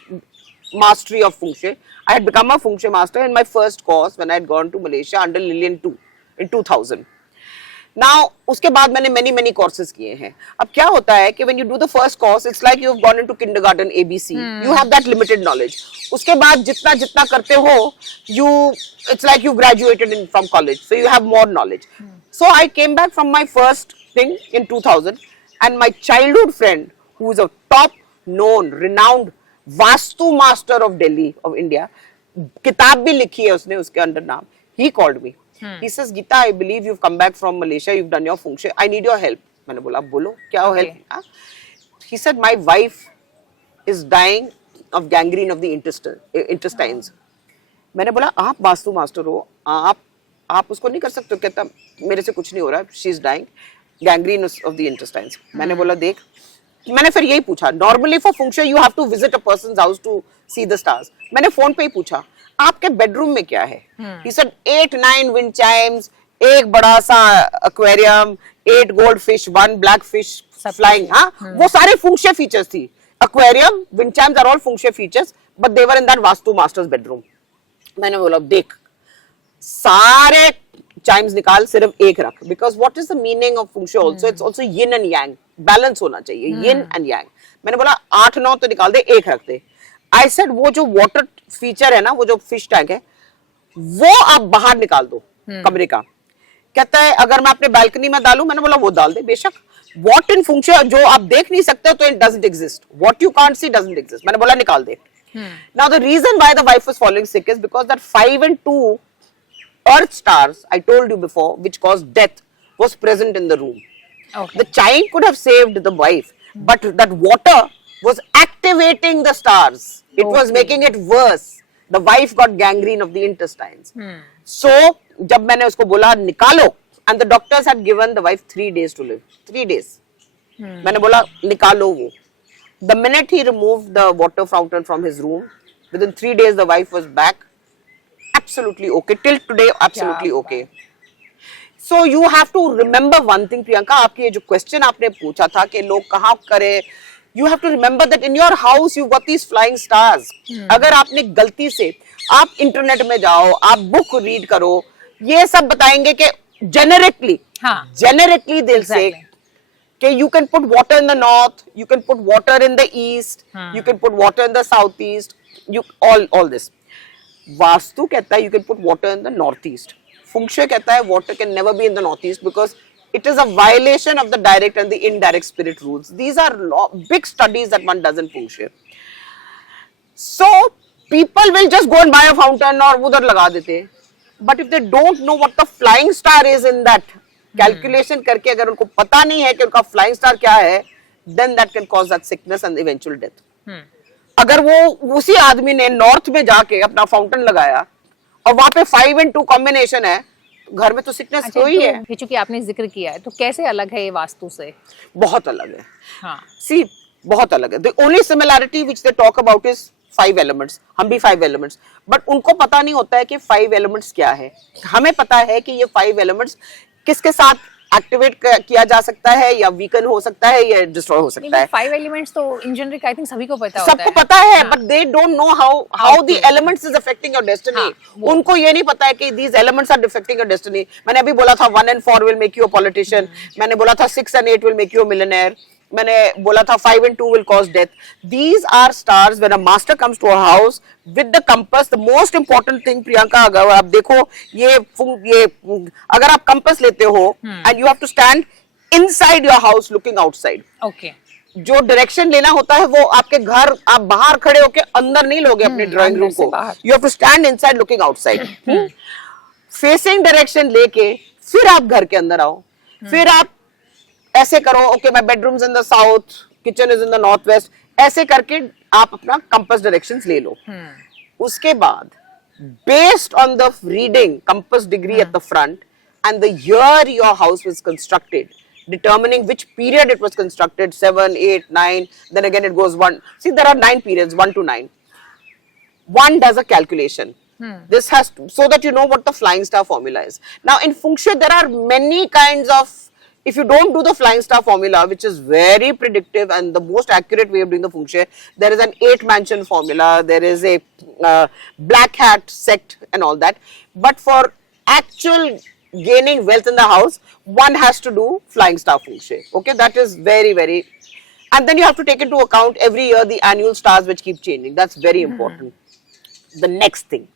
mastery of Feng Shui. I had become a Feng Shui master in my first course when I had gone to Malaysia under Lilian 2 in 2000. Now उसके बाद मैंने many courses किए हैं। अब क्या होता है कि when you do the first course, it's like you've gone into kindergarten ABC. You have that limited knowledge. उसके बाद जितना करते हो, it's like you graduated from college, so you have more knowledge. So I came back from my first thing in 2000, and my childhood friend, who is a top known, renowned Vastu master of Delhi, of India, किताब भी लिखी है उसने, उसके अंदर नाम, he called me. He says, Geeta, I believe you've come back from Malaysia, you've done your feng shui, I need your help. मैंने बोला बोलो क्या help? He said, my wife is dying of gangrene of the intestines. मैंने बोला आप वास्तु मास्टर हो, आप उसको नहीं कर सकते हो? कहता मेरे से कुछ नहीं हो रहा, she is dying gangrene of the intestines. मैंने बोला देख, मैंने फिर यही पूछा, normally for function you have to visit a person's house to see the stars. मैंने फोन पे ही पूछा आपके बेडरूम में क्या है? ही सेड 8-9 विंड चाइम्स, एक बड़ा सा aquarium, 8 gold fish, 1 black fish flying. हाँ, वो सारे फंक्शन फीचर्स थी। Aquarium, wind chimes are all function features, but they were in that वास्तु मास्टर्स बेडरूम। मैंने बोला देख, सारे चाइम्स निकाल, सिर्फ एक रख, because what is the meaning of function also, it's also yin and yang, balance होना चाहिए, यिन एंड यांग। मैंने बोला 8-9 तो निकाल दे, एक रख दे। आई सेड वो जो वाटर फीचर है ना, वो जो फिश टैंक है, वो आप बाहर निकाल दो कमरे का। कहता है अगर मैं अपने बालकनी में डालूं? मैंने बोला वो डाल दे बेशक। व्हाट इन फंक्शन जो आप देख नहीं सकते तो it doesn't exist, what you can't see doesn't exist. मैंने बोला निकाल दे। Now the reason why the wife was following sick is because that 5 and 2 earth stars I told you before, which caused death, was present in the room. Okay. The child could have saved the wife, but that water was activating the stars. It was Okay. making it worse. The wife got gangrene of the intestines. So जब मैंने उसको बोला निकालो, and the doctors had given the wife 3 days to live. 3 days. मैंने बोला निकालो वो. The minute he removed the water fountain from his room, within 3 days the wife was back, absolutely okay. Till today, absolutely क्या okay. So you have to remember one thing, Priyanka. आपकी ये जो question आपने पूछा था कि लोग कहाँ करें, you have to remember that in your house you've got these flying stars. अगर आपने गलती से आप इंटरनेट में जाओ, आप बुक रीड करो, ये सब बताएंगे कि generically, हाँ. generically they'll say Exactly. कि you can put water in the north, you can put water in the east, you can put water in the southeast, you all this. Vastu कहता है you can put water in the northeast. Feng Shui कहता है water can never be in the northeast because it is a violation of the direct and the indirect spirit rules. These are big studies that one does in Feng Shui. So people will just go and buy a fountain और उधर लगा देते हैं. But if they don't know what the flying star is in that calculation करके अगर उनको पता नहीं है कि उनका flying star क्या है, then that can cause that sickness and eventual death. अगर वो उसी आदमी ने नॉर्थ में जाके अपना फाउंटेन लगाया और वहां पे 5 and 2 कॉम्बिनेशन है, घर में तो सिकनेस अच्छा, हुई है. तो चूंकि आपने जिक्र किया है, तो कैसे अलग है ये वास्तु से? बहुत अलग है. हाँ. See, बहुत अलग है. The only similarity which they talk about is 5 elements. हम भी 5 elements. But उनको पता नहीं होता है कि 5 elements क्या है. हमें पता है कि ये 5 elements किसके साथ एक्टिवेट किया जा सकता है या वीकन हो सकता है या डिस्ट्रॉय हो सकता है. 5 एलिमेंट्स तो इन जनरिक आई थिंक सभी को पता होता है. सबको पता है, but they don't know how the elements is affecting your destiny. उनको ये नहीं पता है कि these elements are affecting your destiny. मैंने अभी बोला था 1 and 4 will make you a politician. मैंने बोला था 6 and 8 will make you a millionaire. मैंने बोला था 5 and 2 will cause death. These are stars. When a master comes to a house with the compass, the most important thing, Priyanka, अगर आप देखो ये अगर आप compass लेते हो and you have to stand inside your house looking outside. Okay. जो डायरेक्शन लेना होता है वो आपके घर आप बाहर खड़े होके अंदर नहीं लोगे अपने ड्राइंग रूम अंदर से को. बाहर. You have to stand inside looking outside. Facing direction लेके फिर आप घर के अंदर आओ. फिर आप ऐसे करो, okay my bedrooms in the south, kitchen is in the north west. ऐसे करके आप अपना कंपास डायरेक्शंस ले लो. उसके बाद based on the reading compass degree at the front and the year your house was constructed, determining which period it was constructed, 7, 8, 9, then again it goes 1. See, there are 9 periods, 1 to 9. One does a calculation. This has to, so that you know what the flying star formula is. Now in Feng Shui there are many kinds of, if you don't do the flying star formula, which is very predictive and the most accurate way of doing the Feng Shui, there is an 8 mansion formula, there is a black hat sect and all that. But for actual gaining wealth in the house, one has to do flying star Feng Shui. Okay, that is very, very, and then you have to take into account every year the annual stars which keep changing. That's very important. The next thing,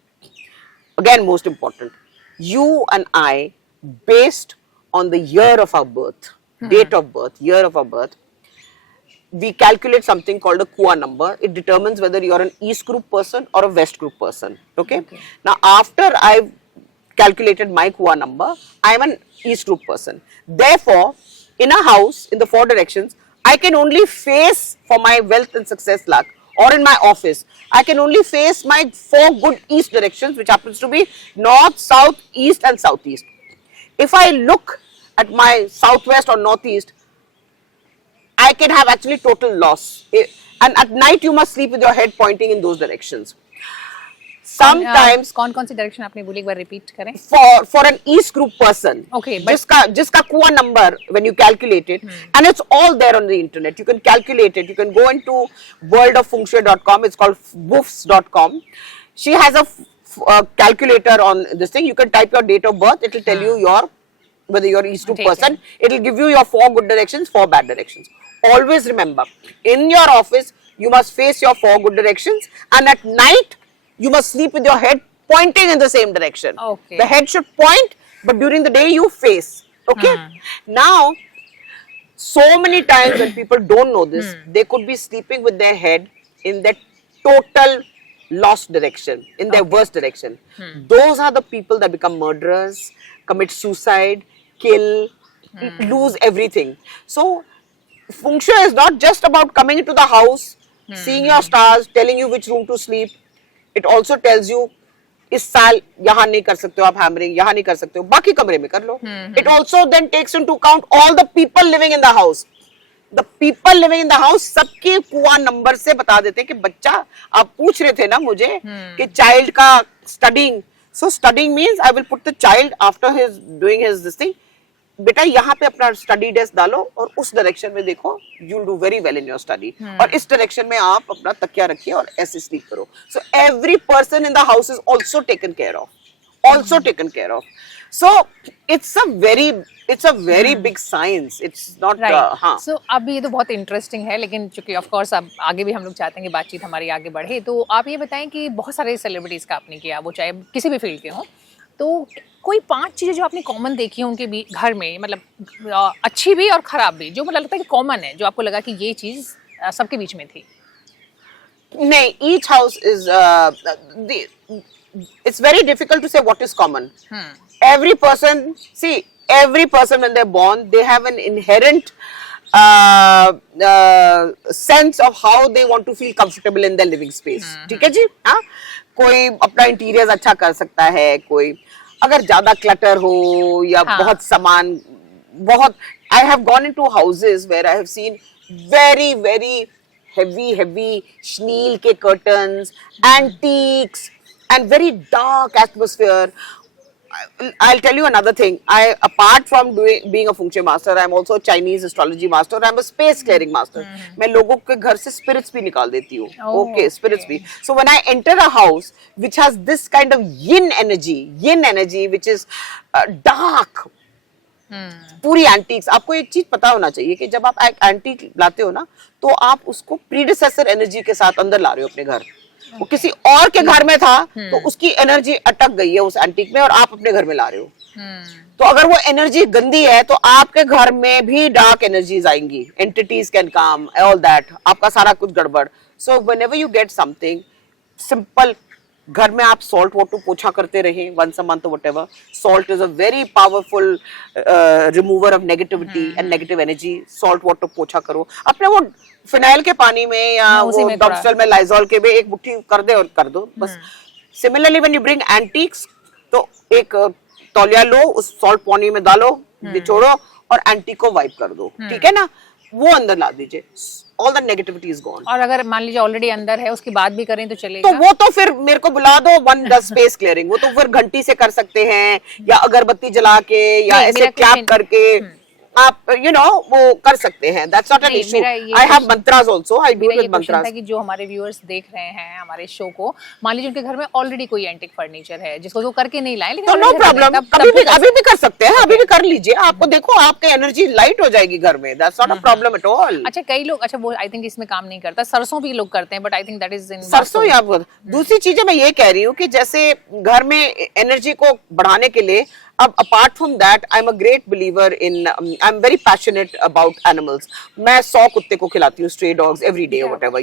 again most important, you and I, based on the year of our birth, date of birth, year of our birth, we calculate something called a Kua number. It determines whether you are an East group person or a West group person. Okay? Now after I've calculated my Kua number, I am an East group person. Therefore, in a house, in the 4 directions, I can only face for my wealth and success luck, or in my office, I can only face my 4 good East directions, which happens to be North, South, East and Southeast. If I look at my southwest or northeast, I can have actually total loss. And at night you must sleep with your head pointing in those directions. Sometimes कौन सी डायरेक्शन आपने बोली, एक बार रिपीट करें. for an East group person, Okay, but जिसका Kua number when you calculate it, and it's all there on the internet. You can calculate it. You can go into worldofengshui.com. It's called woofs.com. She has a calculator on this thing. You can type your date of birth. It will tell you whether you're East group person. It will give you your 4 good directions, 4 bad directions. Always remember, in your office you must face your 4 good directions, and at night you must sleep with your head pointing in the same direction. Okay. The head should point, but during the day you face. Okay. Now, so many times when people don't know this, they could be sleeping with their head in their total lost direction, in their worst direction. Those are the people that become murderers, commit suicide, kill, lose everything. So Feng Shui is not just about coming into the house, seeing your stars, telling you which room to sleep. It also tells you इस साल यहाँ नहीं कर सकते हो आप हैमरिंग, यहाँ नहीं कर सकते हो, बाकी कमरे में कर लो. It also then takes into account all the people living in the house. The people living in the house सबके कुआ नंबर से बता देते हैं कि बच्चा, आप पूछ रहे थे ना मुझे कि चाइल्ड का studying. So studying means I will put the child after his doing his this thing. बेटा यहाँ पे अपना स्टडी डेस्क डालो और उस डायरेक्शन में देखो, you will do very well in your study. और इस डायरेक्शन में आप अपना तकिया रखिए और ऐसे स्लीप करो. So every person in the house is also taken care of. So it's a very big science. It's not. हाँ. सो अब ये तो बहुत इंटरेस्टिंग है, लेकिन चूंकि ऑफ कोर्स अब आगे भी हम लोग चाहते हैं कि बातचीत हमारी आगे बढ़े, तो आप ये बताएं कि बहुत सारे सेलिब्रिटीज का आपने किया, वो चाहे किसी भी फील्ड के हों, तो कोई 5 चीजें जो आपने कॉमन देखी उनके घर में, मतलब अच्छी भी और खराब भी, जो मतलब लगता है कि कॉमन है, जो आपको लगा कि ये चीज सबके बीच में थी? नहीं, each house is it's very difficult to say what is common. Every person when they're born, they have an inherent sense of how they want to feel comfortable in their living space. ठीक है जी? हाँ, कोई अपना इंटीरियर अच्छा कर सकता है, कोई अगर ज्यादा क्लटर हो या बहुत सामान, बहुत. I have gone into houses where I have seen very heavy chenille के curtains, antiques and very dark atmosphere. I'll tell you another thing. Apart from being a feng shui master, I'm also a Chinese astrology master. I'm a space clearing master. मैं लोगों के घर से spirits भी निकाल देती हूँ. Okay, spirits भी. So when I enter a house which has this kind of yin energy which is dark, पूरी एंटीक्स. आपको एक चीज पता होना चाहिए कि जब आप एक एंटीक लाते हो ना, तो आप उसको प्रीडिसेसर एनर्जी के साथ अंदर ला रहे हो अपने घर. वो किसी और के घर में था तो उसकी एनर्जी अटक गई है उस एंटीक में और आप अपने घर में ला रहे हो. तो अगर वो एनर्जी गंदी है तो आपके घर में भी डार्क एनर्जीज आएंगी. Entities can come, all that, आपका सारा कुछ गड़बड़. So whenever you get something simple, घर में आप सॉल्ट वाटर पोछा करते रहे once a month or whatever. Salt is a very powerful remover of negativity and negative energy. Salt water पोछा करो अपने वो फिनाइल के पानी में या वो डॉक्सल में, लाइजॉल के में एक मुट्ठी कर दे और कर दो बस. Similarly when you bring antiques, तो एक तौलिया लो, उस सॉल्ट पानी में डालो, निचोड़ो और एंटीक को वाइप कर दो. ठीक है ना, वो अंदर ला दीजिए. All the negativity is gone. और अगर मान लीजिए ऑलरेडी अंदर है, उसके बाद भी करें तो चलेगा? तो वो तो फिर मेरे को बुला दो, one does space clearing. वो तो फिर घंटी से कर सकते हैं या अगरबत्ती जला के या ऐसे क्लैप करके आप वो कर सकते हैं. That's not an issue. I have mantras also. I do with mantras. कि जो हमारे व्यूअर्स देख रहे हैं हमारे शो को, मान लीजिए उनके घर में ऑलरेडी कोई एंटिक फर्नीचर है जिसको वो करके नहीं लाए, लेकिन तो नो प्रॉब्लम, अभी भी कर सकते हैं, अभी भी कर लीजिए. आपको देखो आपकी एनर्जी लाइट हो जाएगी घर में. That's not a problem at all. अच्छा, कई लोग, अच्छा वो आई थिंक इसमें काम नहीं करता, सरसों भी लोग करते हैं, but I think that is in सरसों. या दूसरी चीजें मैं ये कह रही हूँ कि जैसे घर में एनर्जी को बढ़ाने के लिए, अब apart from that, I'm a great believer in, I'm very passionate about animals. मैं 100 कुत्ते को खिलाती हूँ, stray dogs every day or whatever,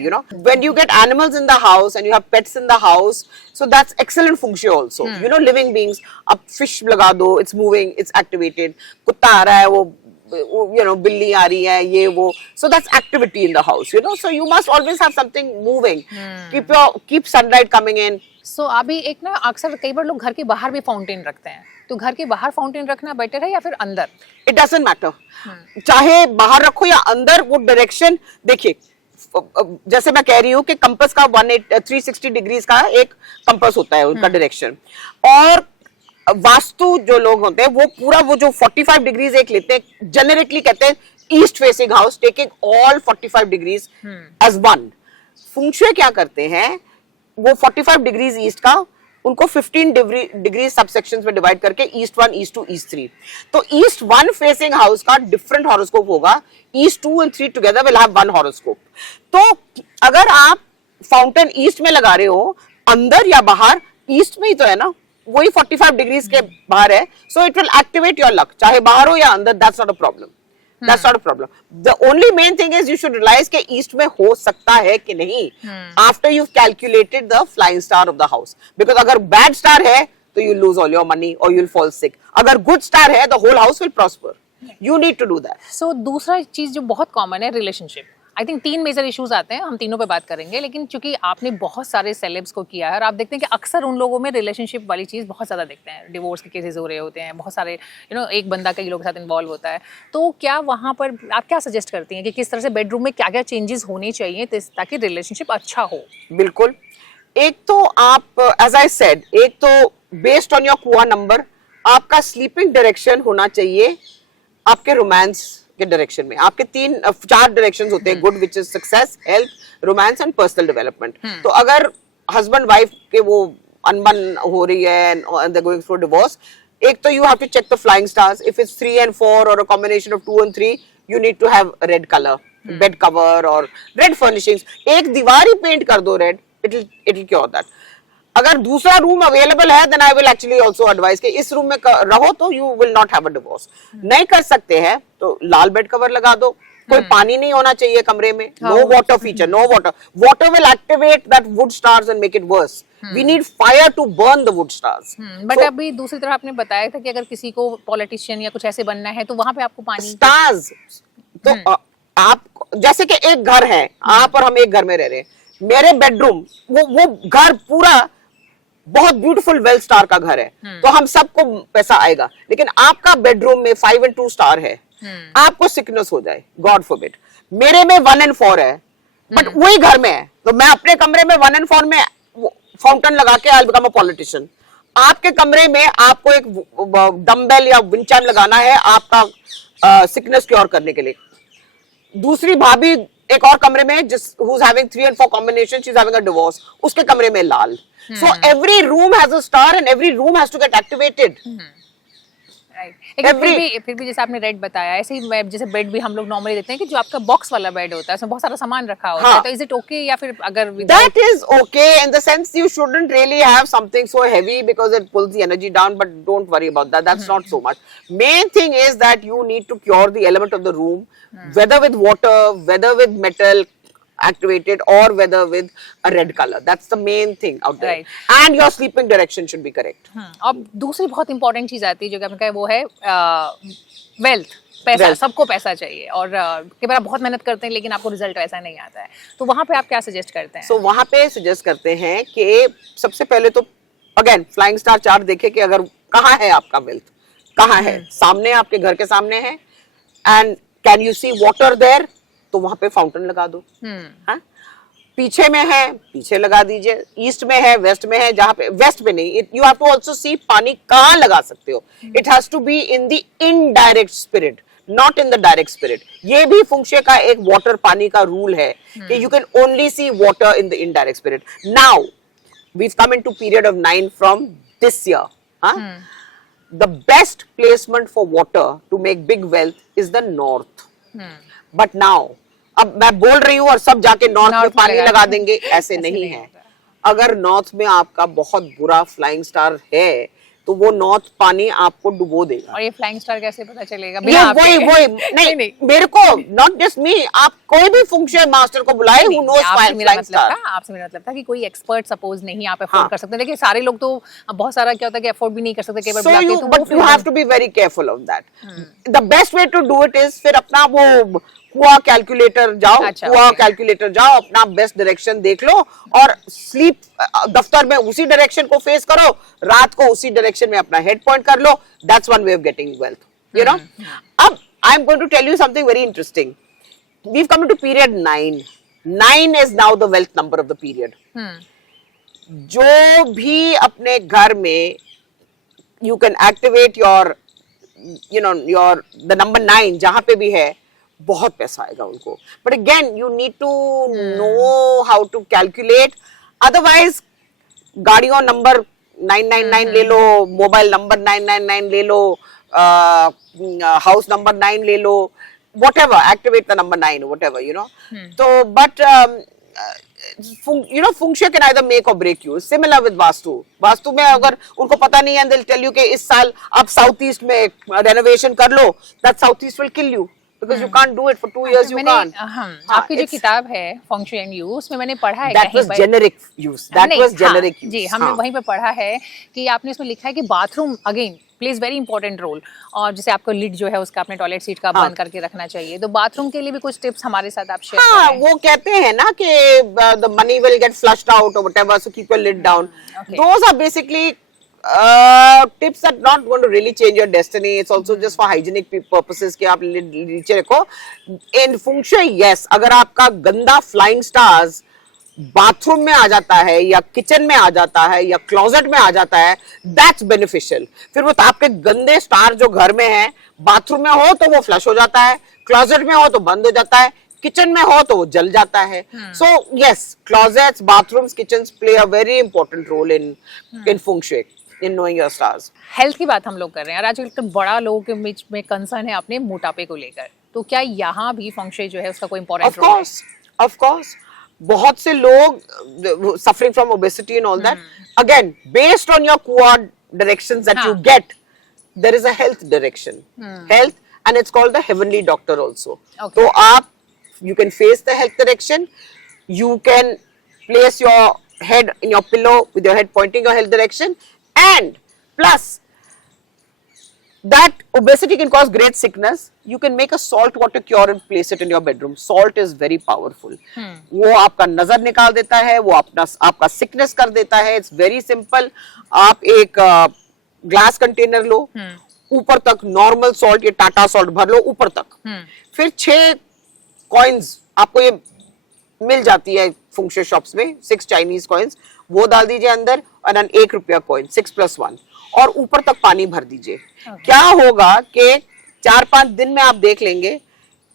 When you get animals in the house and you have pets in the house, so that's excellent feng shui also. Living beings. अब fish लगा दो, it's moving, it's activated. कुत्ता आ रहा है, वो बिल्ली आ रही है, ये वो. So that's activity in the house, So you must always have something moving. Keep sunlight coming in. So अभी एक ना, अक्सर कई बार लोग घर के बाहर भी फाउंटेन रखते हैं, तो घर के बाहर फाउंटेन रखना बेटर है या फिर अंदर? इट डजंट मैटर, चाहे बाहर रखो या अंदर. वो डायरेक्शन देखिए, जैसे मैं कह रही हूँ कि कंपास का 360 डिग्रीज का एक कंपास होता है उनका डायरेक्शन. और वास्तु जो लोग होते हैं वो पूरा वो जो 45 डिग्रीज एक लेते हैं, जेनरिकली कहते हैं east facing house, taking all 45 degrees as one. फeng shui क्या करते हैं, वो 45 डिग्रीज ईस्ट का उनको 15 डिग्री सबसेक्शंस में डिवाइड करके ईस्ट 1, ईस्ट 2, ईस्ट 3. तो ईस्ट 1 फेसिंग हाउस का डिफरेंट हॉरोस्कोप होगा. East 2 and 3 together will have one horoscope. तो अगर आप फाउंटेन ईस्ट में लगा रहे हो, अंदर या बाहर, ईस्ट में ही तो है ना, वही 45 डिग्रीज के बाहर है. So it will activate your luck, चाहे बाहर हो या अंदर. That's not a problem. That's not a problem. The only main thing is you should realize कि ईस्ट में हो सकता है कि नहीं, after you've calculated the flying star of the house. Because अगर bad star है तो you lose all your money or you'll fall sick. अगर good star है, the whole house will prosper. You need to do that. सो दूसरा चीज जो बहुत कॉमन है, relationship. I think 3 major issues आते हैं, हम तीनों पे बात करेंगे, लेकिन चूंकि आपने बहुत सारे सेलेब्स को किया है और आप देखते हैं कि अक्सर उन लोगों में रिलेशनशिप वाली चीज़ बहुत ज़्यादा देखते हैं, डिवोर्स के केसेस हो रहे होते हैं, बहुत सारे एक बंदा कई लोगों के साथ इन्वॉल्व होता है। तो क्या वहाँ पर आप क्या सजेस्ट करती हैं कि किस तरह से बेडरूम में क्या क्या चेंजेस होने चाहिए ताकि रिलेशनशिप अच्छा हो? बिल्कुल। एक तो आप, एज आई सेड, एक तो बेस्ड ऑन योर कुआ नंबर आपका स्लीपिंग डायरेक्शन होना चाहिए आपके रोमांस के डायरेक्शन में। आपके 4 डायरेक्शंस होते हैं, good which is success, health, romance and personal development. तो अगर हस्बैंड वाइफ के वो अनबन हो रही है and they going through divorce, एक तो you have to check the flying stars. If it's 3 and 4 और a combination of 2 and 3, you need to have red color, bed cover और red furnishings। एक दीवार ही पेंट कर दो रेड, it'll cure that। अगर दूसरा रूम अवेलेबल है, then I will actually also advise कि इस रूम में रहो तो you will not have a divorce। नहीं कर सकते हैं तो लाल बेड कवर लगा दो। कोई पानी नहीं होना चाहिए कमरे में, no water feature, no water। Water will activate that wood stars and make it worse। We need fire to burn the wood stars। But अभी दूसरी तरफ आपने बताया था कि अगर किसी को पॉलिटिशियन या कुछ ऐसे बनना है तो वहां पे आपको पानी स्टार्स तो आप, जैसे कि एक घर है, आप और हम एक घर में रह रहे हैं, मेरे बेडरूम वो घर पूरा बहुत ब्यूटीफुल वेल स्टार का घर है, तो हम सबको पैसा आएगा। लेकिन आपका बेडरूम में 5 and 2 स्टार है, आपको सिकनेस हो जाए, गॉड फॉरबिड। मेरे में 1 and 4 है, बट वही घर में है, तो मैं अपने कमरे में 1 and 4 में फाउंटेन लगा के I will become a politician. आपके कमरे में आपको एक डंबेल या विंचान लगाना है आपका सिकनेस क्योर करने के लिए। दूसरी भाभी एक और कमरे में, जिस who's having 3 and 4 combination, she's having a divorce, उसके कमरे में लाल। So every room has a star and every room has to get activated। लेकिन फिर भी जैसे आपने रेड बताया, ऐसे ही जैसे बेड भी हम लोग नॉर्मली देखते हैं कि जो आपका बॉक्स वाला बेड होता है उसमें बहुत सारा सामान रखा होता है, तो इज इट ओके या फिर अगर that is okay in the sense you shouldn't really have something so heavy because it pulls the energy down, but don't worry about that, that's not so much। Main thing is that you need to cure the element of the room, whether with water, whether with metal activated or whether with a red color, that's the main thing out there। Right। and your sleeping direction should be correct। अब दूसरी बहुत इंपॉर्टेंट चीज आती है जो कि आपने कहा, वो है वेल्थ, पैसा। सबको पैसा चाहिए और कई बार बहुत मेहनत करते हैं लेकिन आपको रिजल्ट वैसा नहीं आता है, तो वहां पे आप क्या सजेस्ट करते हैं? So वहां पे सजेस्ट करते हैं कि सबसे पहले तो अगेन फ्लाइंग स्टार चार्ट देखे कि अगर कहाँ है आपका वेल्थ, कहाँ है, सामने आपके घर के सामने है, and can you see water there, तो वहां पे फाउंटेन लगा दो। हाँ? पीछे में है, पीछे लगा दीजिए। ईस्ट में है, वेस्ट में है, जहां पे वेस्ट में नहीं, you have to also see पानी कहाँ लगा सकते हो। It has to be in the indirect spirit, not in the direct spirit. ये भी फुंगशे का एक वाटर पानी का रूल है कि you can only see water in the indirect spirit. Now we've come into period of 9 from this year. The best placement for water to make big wealth is the north। But now, अब मैं बोल रही हूँ और सब जाके नॉर्थ में पानी लगा देंगे, ऐसे नहीं है। अगर नॉर्थ में आपका बहुत बुरा फ्लाइंग स्टार है तो वो नॉर्थ पानी आपको डुबो देगा। और ये फ्लाइंग स्टार कैसे पता चलेगा? वही नहीं, मेरे को नॉट जस्ट मी, आप कोई भी फुंगशे मास्टर को बुलाए who knows फ्लाइंग स्टार। आपसे मेरा मतलब था कि कोई एक्सपर्ट सपोज नहीं आप अफोर्ड कर सकते, देखिए सारे लोग तो बहुत सारा क्या होता है कि अफोर्ड भी नहीं कर सकते, कई बार बुलाते हैं, तो but you have to be very careful of that. The best way to do it is, फिर अपना वो कुआ कैलकुलेटर जाओ, कैलकुलेटर जाओ, अपना बेस्ट डायरेक्शन देख लो और स्लीप दफ्तर में उसी डायरेक्शन को फेस करो, रात को उसी डायरेक्शन में अपना हेड पॉइंट कर लो। That's one way of getting wealth, you know. अब I am going to tell you something very interesting. We have come to period 9। 9 is now the wealth number of the period. जो भी अपने घर में you can activate your, you know, your the number 9 जहां पे भी है, बहुत पैसा आएगा उनको। But again you need to know how to calculate, otherwise गाड़ियों नंबर 999 ले लो, मोबाइल नंबर 999 ले लो, हाउस नंबर 9 ले लो, whatever, activate the number 9, whatever, you know। तो but you know, function can either make or break you। Similar with vastu। Vastu में अगर उनको पता नहीं है, they'll tell you कि इस साल आप साउथ ईस्ट में रेनोवेशन कर लो, that south east will kill you। because you can't do it for 2 years. You can't. आपकी जो किताब है फंग शुई एंड यू, उसमें मैंने पढ़ा है That was generic use. That was generic use. जी, हमने वहीं पे पढ़ा है कि आपने उसमें लिखा है कि bathroom again plays very important role, और जैसे आपको लिड जो है उसका अपने टॉयलेट सीट का बंद करके रखना चाहिए, तो बाथरूम के लिए भी कुछ टिप्स हमारे साथ आप शेयर करें। वो कहते हैं ना कि the money will get flushed out or whatever, so keep your lid down. Those are basically tips that not going to really change your destiny. It's also just for hygienic purposes कि आप lid नीचे रखो. In feng shui, yes, अगर आपका गंदा flying stars बाथरूम में आ जाता है या किचन में आ जाता है या क्लोजेट में आ जाता है, दैट्स बेनिफिशियल। फिर वो तो आपके गंदे स्टार जो घर में है, बाथरूम में हो तो वो फ्लश हो जाता है, क्लोजेट में हो तो बंद हो जाता है, किचन में हो तो वो जल जाता है। So yes, closets, bathrooms, kitchens play a very important role in feng shui, in knowing your stars. Health की बात हम लोग कर रहे हैं और आजकल तो बड़ा लोगों के बीच में कंसर्न है अपने मोटापे को लेकर, तो क्या यहाँ भी फेंग शुई जो है उसका कोई इंपॉर्टेंट रोल है? ऑफ कोर्स बहुत से लोग suffering from obesity and all that, again based on your quad directions that you get, there is a health direction, health, and it's called the heavenly doctor also. So you can face the health direction, you can place your head in your pillow with your head pointing your health direction, and plus that obesity can cause great sickness. You can make a salt water cure and place it in your bedroom. Salt is very powerful. वो आपका नजर निकाल देता है, वो आपका sickness कर देता है. It's very simple. आप एक ग्लास कंटेनर लो, ऊपर तक नॉर्मल सॉल्ट, ये टाटा सॉल्ट भर लो ऊपर तक, फिर 6 कॉइन्स आपको ये मिल जाती है फेंग शुई शॉप्स में, 6 चाइनीज कॉइन्स, वो डाल दीजिए अंदर, और 1 रुपया कॉइन, 6 + 1, और ऊपर तक पानी भर दीजिए। क्या होगा कि 4-5 दिन में आप देख लेंगे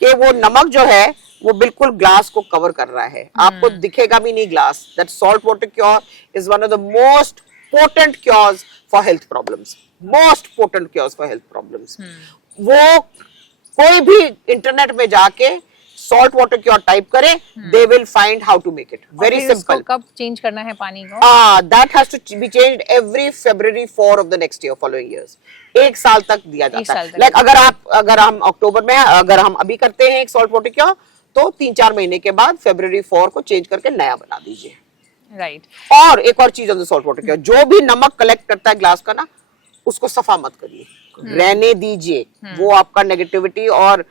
कि वो नमक जो है वो बिल्कुल ग्लास को कवर कर रहा है, आपको दिखेगा भी नहीं glass. That salt water cure is one of the most potent cures for health problems, most potent cures for health problems. वो कोई भी इंटरनेट में जाके सॉल्ट वाटर क्योर टाइप करे, they will find how to make it. Very simple. कब चेंज करना है पानी को? That has to be changed every February 4 of the next year, following years. 1 साल तक दिया जाता है। Like अगर हम अक्टूबर में, अगर हम अभी करते हैं एक सॉल्ट वाटर क्योर, तो 3-4 महीने के बाद February 4 को चेंज करके नया बना दीजिए। राइट। और एक और चीज on the salt water cure, जो भी नमक कलेक्ट करता है ग्लास का ना, उसको सफा मत करिए, रहने दीजिए। वो आपका नेगेटिविटी और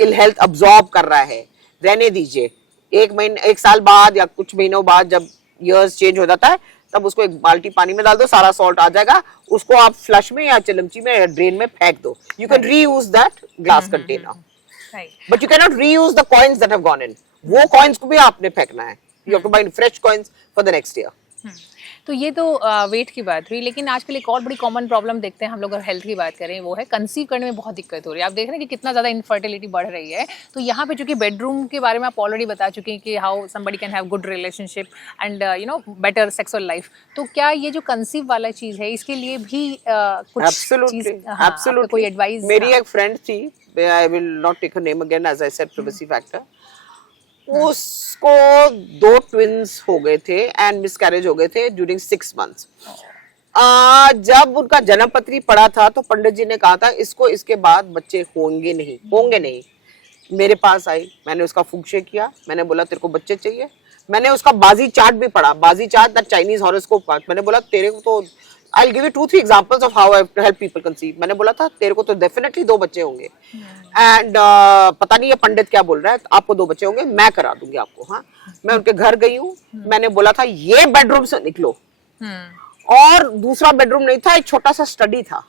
इल हेल्थ अब्सॉर्ब कर रहा है, रहने दीजिए। 1 साल बाद या कुछ महीनों बाद जब ईयर्स चेंज हो जाता है, तब उसको एक बाल्टी पानी में डाल दो, सारा सॉल्ट आ जाएगा, उसको आप फ्लश में या चिलमची में या ड्रेन में फेंक दो। You can reuse that glass container, but you can not reuse the coins that have gone in. वो कॉइन्स को भी आपने फेंकना है। You have to buy fresh coins for the next year. तो ये तो वेट की बात हुई, लेकिन आजकल एक और बड़ी कॉमन प्रॉब्लम देखते हैं हम लोग, अगर हेल्थ की बात करें, वो है कंसीव करने में बहुत दिक्कत हो रही है। आप देख रहे हैं कि कितना ज़्यादा इनफर्टिलिटी बढ़ रही है। तो यहाँ पे चूंकि बेडरूम के बारे में आप ऑलरेडी बता चुके हैं कि how somebody can have good relationship and better sexual life, तो क्या ये जो कंसीव वाला चीज़ है, इसके लिए भी कुछ कोई एडवाइस? मेरी एक फ्रेंड थी, I will not take her name again as I said, privacy factor, उसको 2 ट्विंस हो गए थे एंड मिसकैरेज हो गए थे ड्यूरिंग 6 मंथ्स। जब उनका जन्म पत्री पड़ा था तो पंडित जी ने कहा था इसको इसके बाद बच्चे होंगे नहीं। मेरे पास आई, मैंने उसका फेंग शुई किया, मैंने बोला तेरे को बच्चे चाहिए। मैंने उसका बाजी चार्ट भी पढ़ा, बाजी चार्ट दैट चाइनीज हॉरोस्कोप का। मैंने बोला तेरे को तो I'll give you 2-3 examples of how I've helped people conceive. मैंने बोला था तेरे को तो definitely 2 बच्चे होंगे, and पता नहीं ये पंडित क्या बोल रहा है, आपको 2 बच्चे होंगे, मैं करा दूंगी आपको। हाँ, मैं उनके घर गई हूँ, मैंने बोला था ये बेडरूम से निकलो, और दूसरा बेडरूम नहीं था, एक छोटा सा स्टडी था।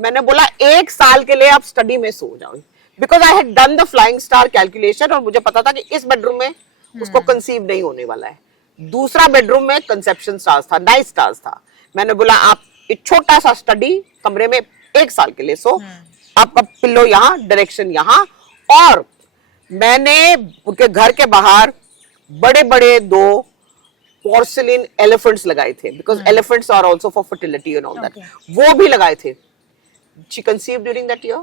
मैंने बोला 1 साल के लिए आप स्टडी में सो जाओ, because I had done the flying star calculation, और मुझे पता था कि इस बेडरूम में उसको कंसीव नहीं होने वाला है। दूसरा बेडरूम में कंसेप्शन स्टार्स था, नाइट स्टार्स था। मैंने बोला आप एक छोटा सा स्टडी कमरे में 1 साल के लिए सो, आपका पिल्लो यहाँ, डायरेक्शन यहाँ, और मैंने उनके घर के बाहर बड़े-बड़े 2 पोर्सिलिन एलिफेंट्स लगाए थे, because elephants are also for fertility and all that, वो भी लगाए थे। She conceived during that year.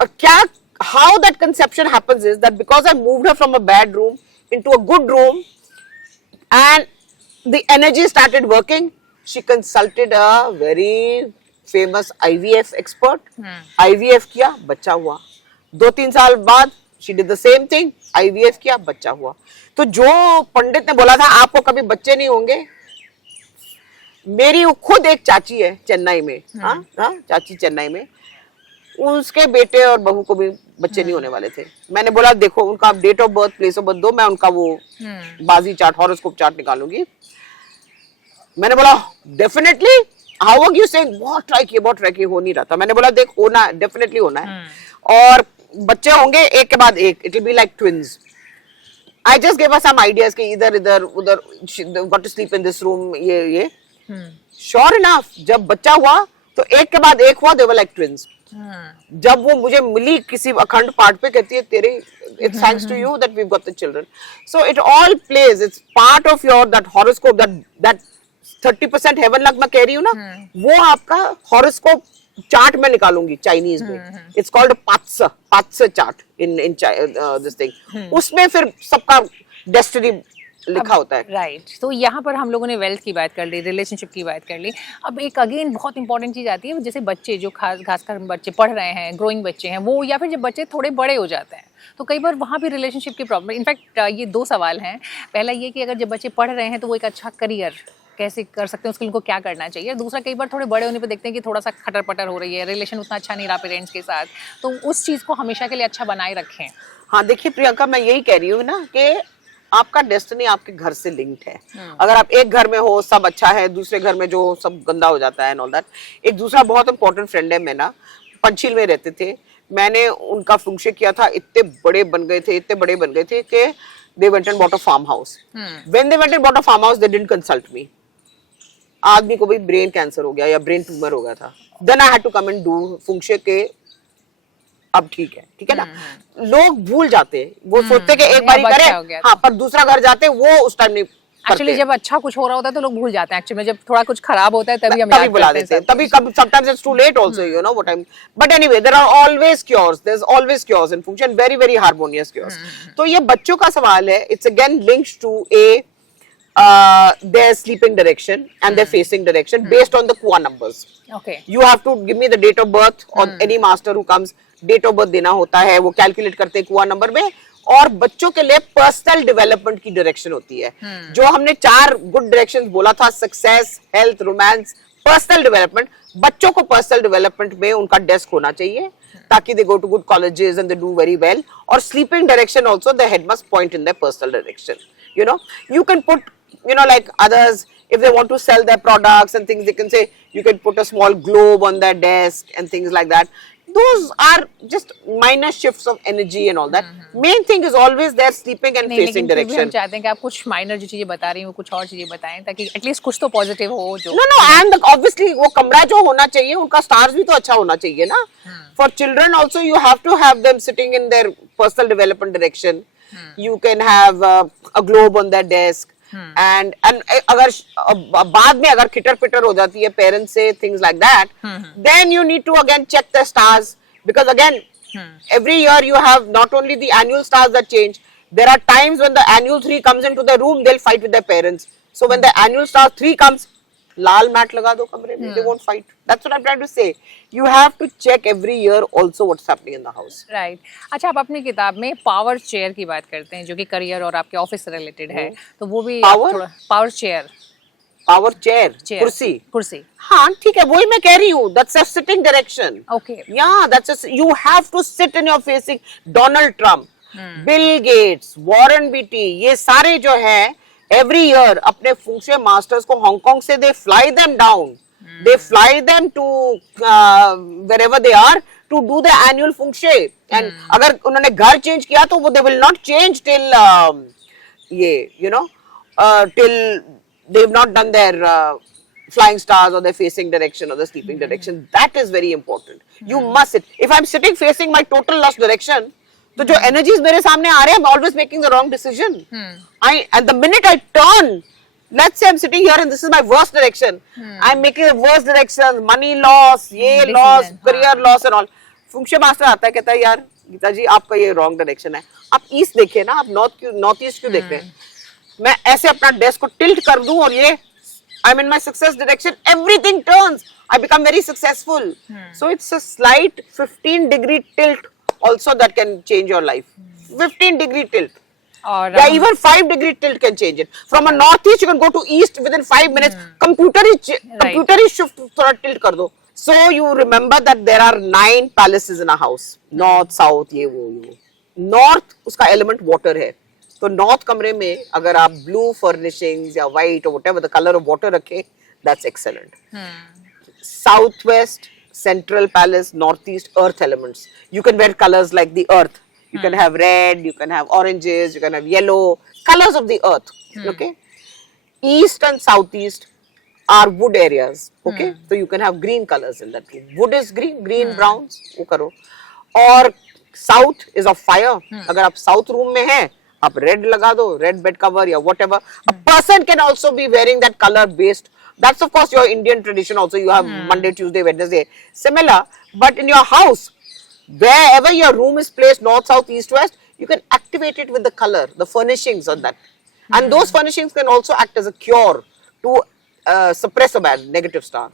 और क्या, how that conception happens is that because I moved her from a bad room into a good room and the energy started working, she consulted a very famous IVF expert. IVF किया, बच्चा हुआ। 2-3 साल बाद she did the same thing, IVF किया, बच्चा हुआ। तो जो पंडित ने बोला था आपको कभी बच्चे नहीं होंगे, मेरी खुद एक चाची है चेन्नई में, हाँ चाची चेन्नई में, उसके बेटे और बहू को भी बच्चे नहीं होने वाले थे। मैंने बोला देखो उनका date of birth, place of birth दो, मैं उनका वो बाजी चार्ट, हॉरोस्कोप चार्ट निकालूंगी। मैंने बोला definitely, how are you saying, बहुत ट्राई किए, हो नहीं रहा था। मैंने बोला देख होना, डेफिनेटली होना है, और बच्चे होंगे एक के बाद एक, it will be like twins. I just give us some ideas कि इधर इधर उधर, got to sleep in this room, ये श्योर इनफ जब बच्चा हुआ तो एक के बाद एक हुआ, दे वर लाइक ट्विंस। जब वो मुझे मिली किसी अखंड पाठ पे, कहती है तेरे, it's thanks to you that we got the children. So it all plays, it's part of your that horoscope, that 30% heaven luck मैं कह रही हूँ ना, वो आपका हॉरोस्कोप चार्ट में निकालूंगी चाइनीज में। It's called pats chart in this thing. उसमें फिर सबका डेस्टिनी लिखा होता है। राइट। तो यहाँ पर हम लोगों ने वेल्थ की बात कर ली, रिलेशनशिप की बात कर ली। अब एक अगेन बहुत इंपॉर्टेंट चीज़ आती है, जैसे बच्चे जो खासकर बच्चे पढ़ रहे हैं, ग्रोइंग बच्चे हैं वो, या फिर जब बच्चे थोड़े बड़े हो जाते हैं तो कई बार वहाँ भी रिलेशनशिप की प्रॉब्लम। इनफैक्ट ये 2 सवाल हैं। पहला ये कि अगर जब बच्चे पढ़ रहे हैं तो वो एक अच्छा करियर कैसे कर सकते हैं, उसके लिए उनको क्या करना चाहिए। दूसरा, कई बार थोड़े बड़े होने पे देखते हैं कि थोड़ा सा खटर पटर हो रही है, रिलेशन उतना अच्छा नहीं रहा पेरेंट्स के साथ, तो उस चीज़ को हमेशा के लिए अच्छा बनाए रखें। हाँ देखिए प्रियंका, मैं यही कह रही हूँ ना कि आपका डेस्टिनी आपके घर से लिंक्ड है। अगर आप एक घर में हो सब अच्छा है, दूसरे घर में जो सब गंदा हो जाता है एंड ऑल दैट। एक दूसरा बहुत इंपॉर्टेंट फ्रेंड है, मैं ना पंचील में रहते थे, मैंने उनका फंक्शन किया था, इतने बड़े बन गए थे कि they went and bought a farmhouse. When they went and bought a farmhouse, they didn't consult me. आदमी को भी ब्रेन कैंसर हो गया या ब्रेन ट्यूमर हो गया था। Then I had to come and do function के, अब ठीक है ना। लोग भूल जाते हैं, वो सोचते कि एक बार ही करें, हाँ, पर दूसरा घर जाते वो उस टाइम नहीं। एक्चुअली जब अच्छा कुछ हो रहा होता है तो लोग भूल जाते हैं, एक्चुअली जब थोड़ा कुछ खराब होता है तभी हम याद बुला देते हैं, तभी sometimes it's too late also, you know what I'm, but anyway there are always cures, there's always cures in function, very very harmonious cures। तो ये बच्चों का सवाल है, it's again linked to their sleeping direction and their facing direction based on the Kua numbers। Okay, you have to give me the date of birth, or any master who comes date of birth देना होता है, वो कैलकुलेट करते हैं कुआ नंबर में। और बच्चों के लिए पर्सनल डेवलपमेंट की डायरेक्शन होती है, जो हमने 4 गुड डायरेक्शंस बोला था, success, health, romance, personal development. बच्चों को पर्सनल डेवलपमेंट में उनका डेस्क होना चाहिए ताकि they go to good colleges and they do very well. और sleeping direction also, the head must point in the personal direction. You know, you can put, you know, like others, if they want to sell their products and things, they can say, you can put a small globe on their desk and things like that. Those are just minor shifts of energy and all that. Main thing is always their sleeping and facing direction. हम चाहते हैं कि आप कुछ माइनर जो चीजें बता रही हैं वो कुछ और चीजें बताएं, ताकि एटलीस्ट कुछ तो पॉजिटिव हो जो। No, and obviously वो कमरा जो होना चाहिए उनका स्टार्स भी तो अच्छा होना चाहिए ना। For children also you have to have them sitting in their personal development direction. You can have a globe on their desk. And अगर बाद में अगर खिटर पिटर हो जाती है पेरेंट्स से, things like that, then you need to again check the stars, because again every year you have not only the annual stars that change, there are times when the annual 3 comes into the room, they'll fight with their parents. So when the annual star 3 comes, Lal mat लगा दो कमरे में, they won't fight. That's what I'm trying to say. You have to check every year also what's happening in the house. Right. अच्छा, आप अपनी किताब में पावर चेयर की बात करते हैं जो कि करियर और आपके ऑफिस से रिलेटेड है, तो वो भी पावर चेयर, कुर्सी। हाँ ठीक है, वही मैं कह रही हूँ, that's a sitting direction. Okay. Yeah, you have to sit in your facing. Donald Trump, Bill Gates, Warren Beatty, ये सारे जो है every year अपने फंक्शन मास्टर्स को हांगकांग से they fly them down, they fly them to wherever they are to do the annual function. And अगर उन्होंने घर चेंज किया तो वो they will not change till ये you know till they've not done their flying stars or their facing direction or the sleeping direction. That is very important. You must sit. If I'm sitting facing my total lost direction, तो जो energies मेरे सामने आ रहे हैं, I'm always making the wrong decision. And the minute I turn, let's say I'm sitting here and this is my worst direction, I'm making the worst direction, money loss, ये loss, career loss and all. Function master आता है, कहता है यार गीता जी आपका ये रॉन्ग डायरेक्शन है, आप ईस्ट देखिए ना, आप नॉर्थ ईस्ट क्यों देख रहे हैं? मैं ऐसे अपना डेस्क को टिल्ट कर दूं और ये I'm in my success direction, everything turns, I become very successful. So it's a slight 15-degree tilt also that can change your life. 15-degree tilt. और Yeah, even 5-degree tilt can change it. From a northeast, you can go to east within 5 minutes. Computer is shift थोड़ा tilt कर दो. So you remember that there are 9 palaces in a house. North, south, ये वो. North उसका element water है. तो north कमरे में अगर आप blue furnishings या white or whatever the color of water रखे, that's excellent. Southwest, central palace, northeast, earth elements. You can wear colors like the earth. You can have red, you can have oranges, you can have yellow, colors of the earth. Okay. East and southeast are wood areas. Okay. So you can have green colors in that room. Wood is green, browns. वो करो. और south is of fire. अगर आप south room में हैं, आप red लगा दो, red bed cover या whatever. A person can also be wearing that color based. That's of course your Indian tradition also. You have Monday, Tuesday, Wednesday. Similar, but in your house, wherever your room is placed, north, south, east, west, you can activate it with the color, the furnishings on that. And those furnishings can also act as a cure to suppress a bad negative star.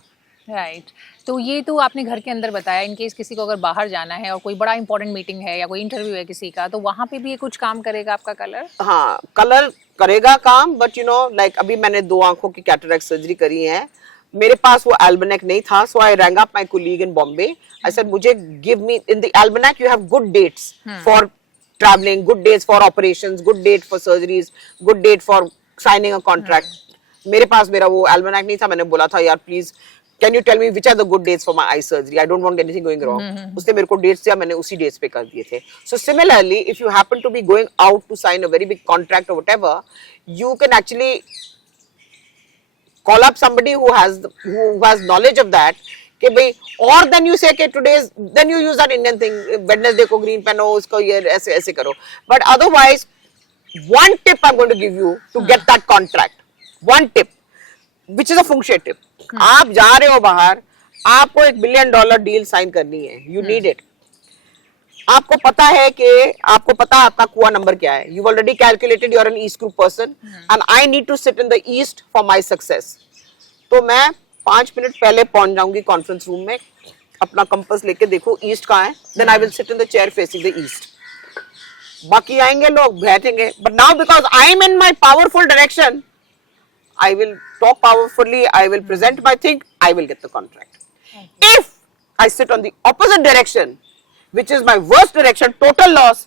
Right तो ये तो आपने घर के अंदर बताया. इन केस किसी को अगर बाहर जाना है और कोई बड़ा इंपॉर्टेंट मीटिंग है या कोई इंटरव्यू है किसी का, तो वहाँ पे भी ये कुछ काम करेगा आपका कलर? हाँ, कलर करेगा काम, बट यू नो लाइक अभी मैंने 2 आंखों की कैटरैक्ट सर्जरी करी है. मेरे पास वो एल्बेनेक नहीं था, so I rang up my colleague in Bombay. I said मुझे give me in the almanac you have good dates for travelling, good dates for operations, good date for surgeries, good date for signing a contract. मेरे पास मेरा वो एल्बेनेक नहीं था. मैंने बोला था यार please can you tell me which are the good dates for my eye surgery, I don't want anything going wrong. उसने मेरे को डेट्स दिया, मैंने उसी डेट्स पे कर दिए थे. So similarly if you happen to be going out to sign a very big contract और whatever, you can actually call up somebody who has knowledge of that. कि भाई, और then you say कि today's, then you use that Indian thing, Wednesday को green पहनो, उसको ये ऐसे ऐसे करो. But otherwise, one tip I'm going to give you to get that contract. One tip, which is a feng shui tip. आप जा रहे हो बाहर, आपको $1 billion डील साइन करनी है. You need it. आपको पता है कि आपको पता आपका कुआ नंबर क्या है. You've already calculated you're an East group person and I need to sit in the East for my success. तो मैं 5 मिनट पहले पहुंच जाऊंगी कॉन्फ्रेंस रूम में, अपना कंपास लेके देखो ईस्ट कहाँ है, then I will sit in the chair facing the east. बाकी आएंगे लोग बैठेंगे, but now because I am in my powerful direction, I will talk powerfully, I will present my thing, I will get the contract. If I sit on the opposite direction, which is my worst direction, total loss,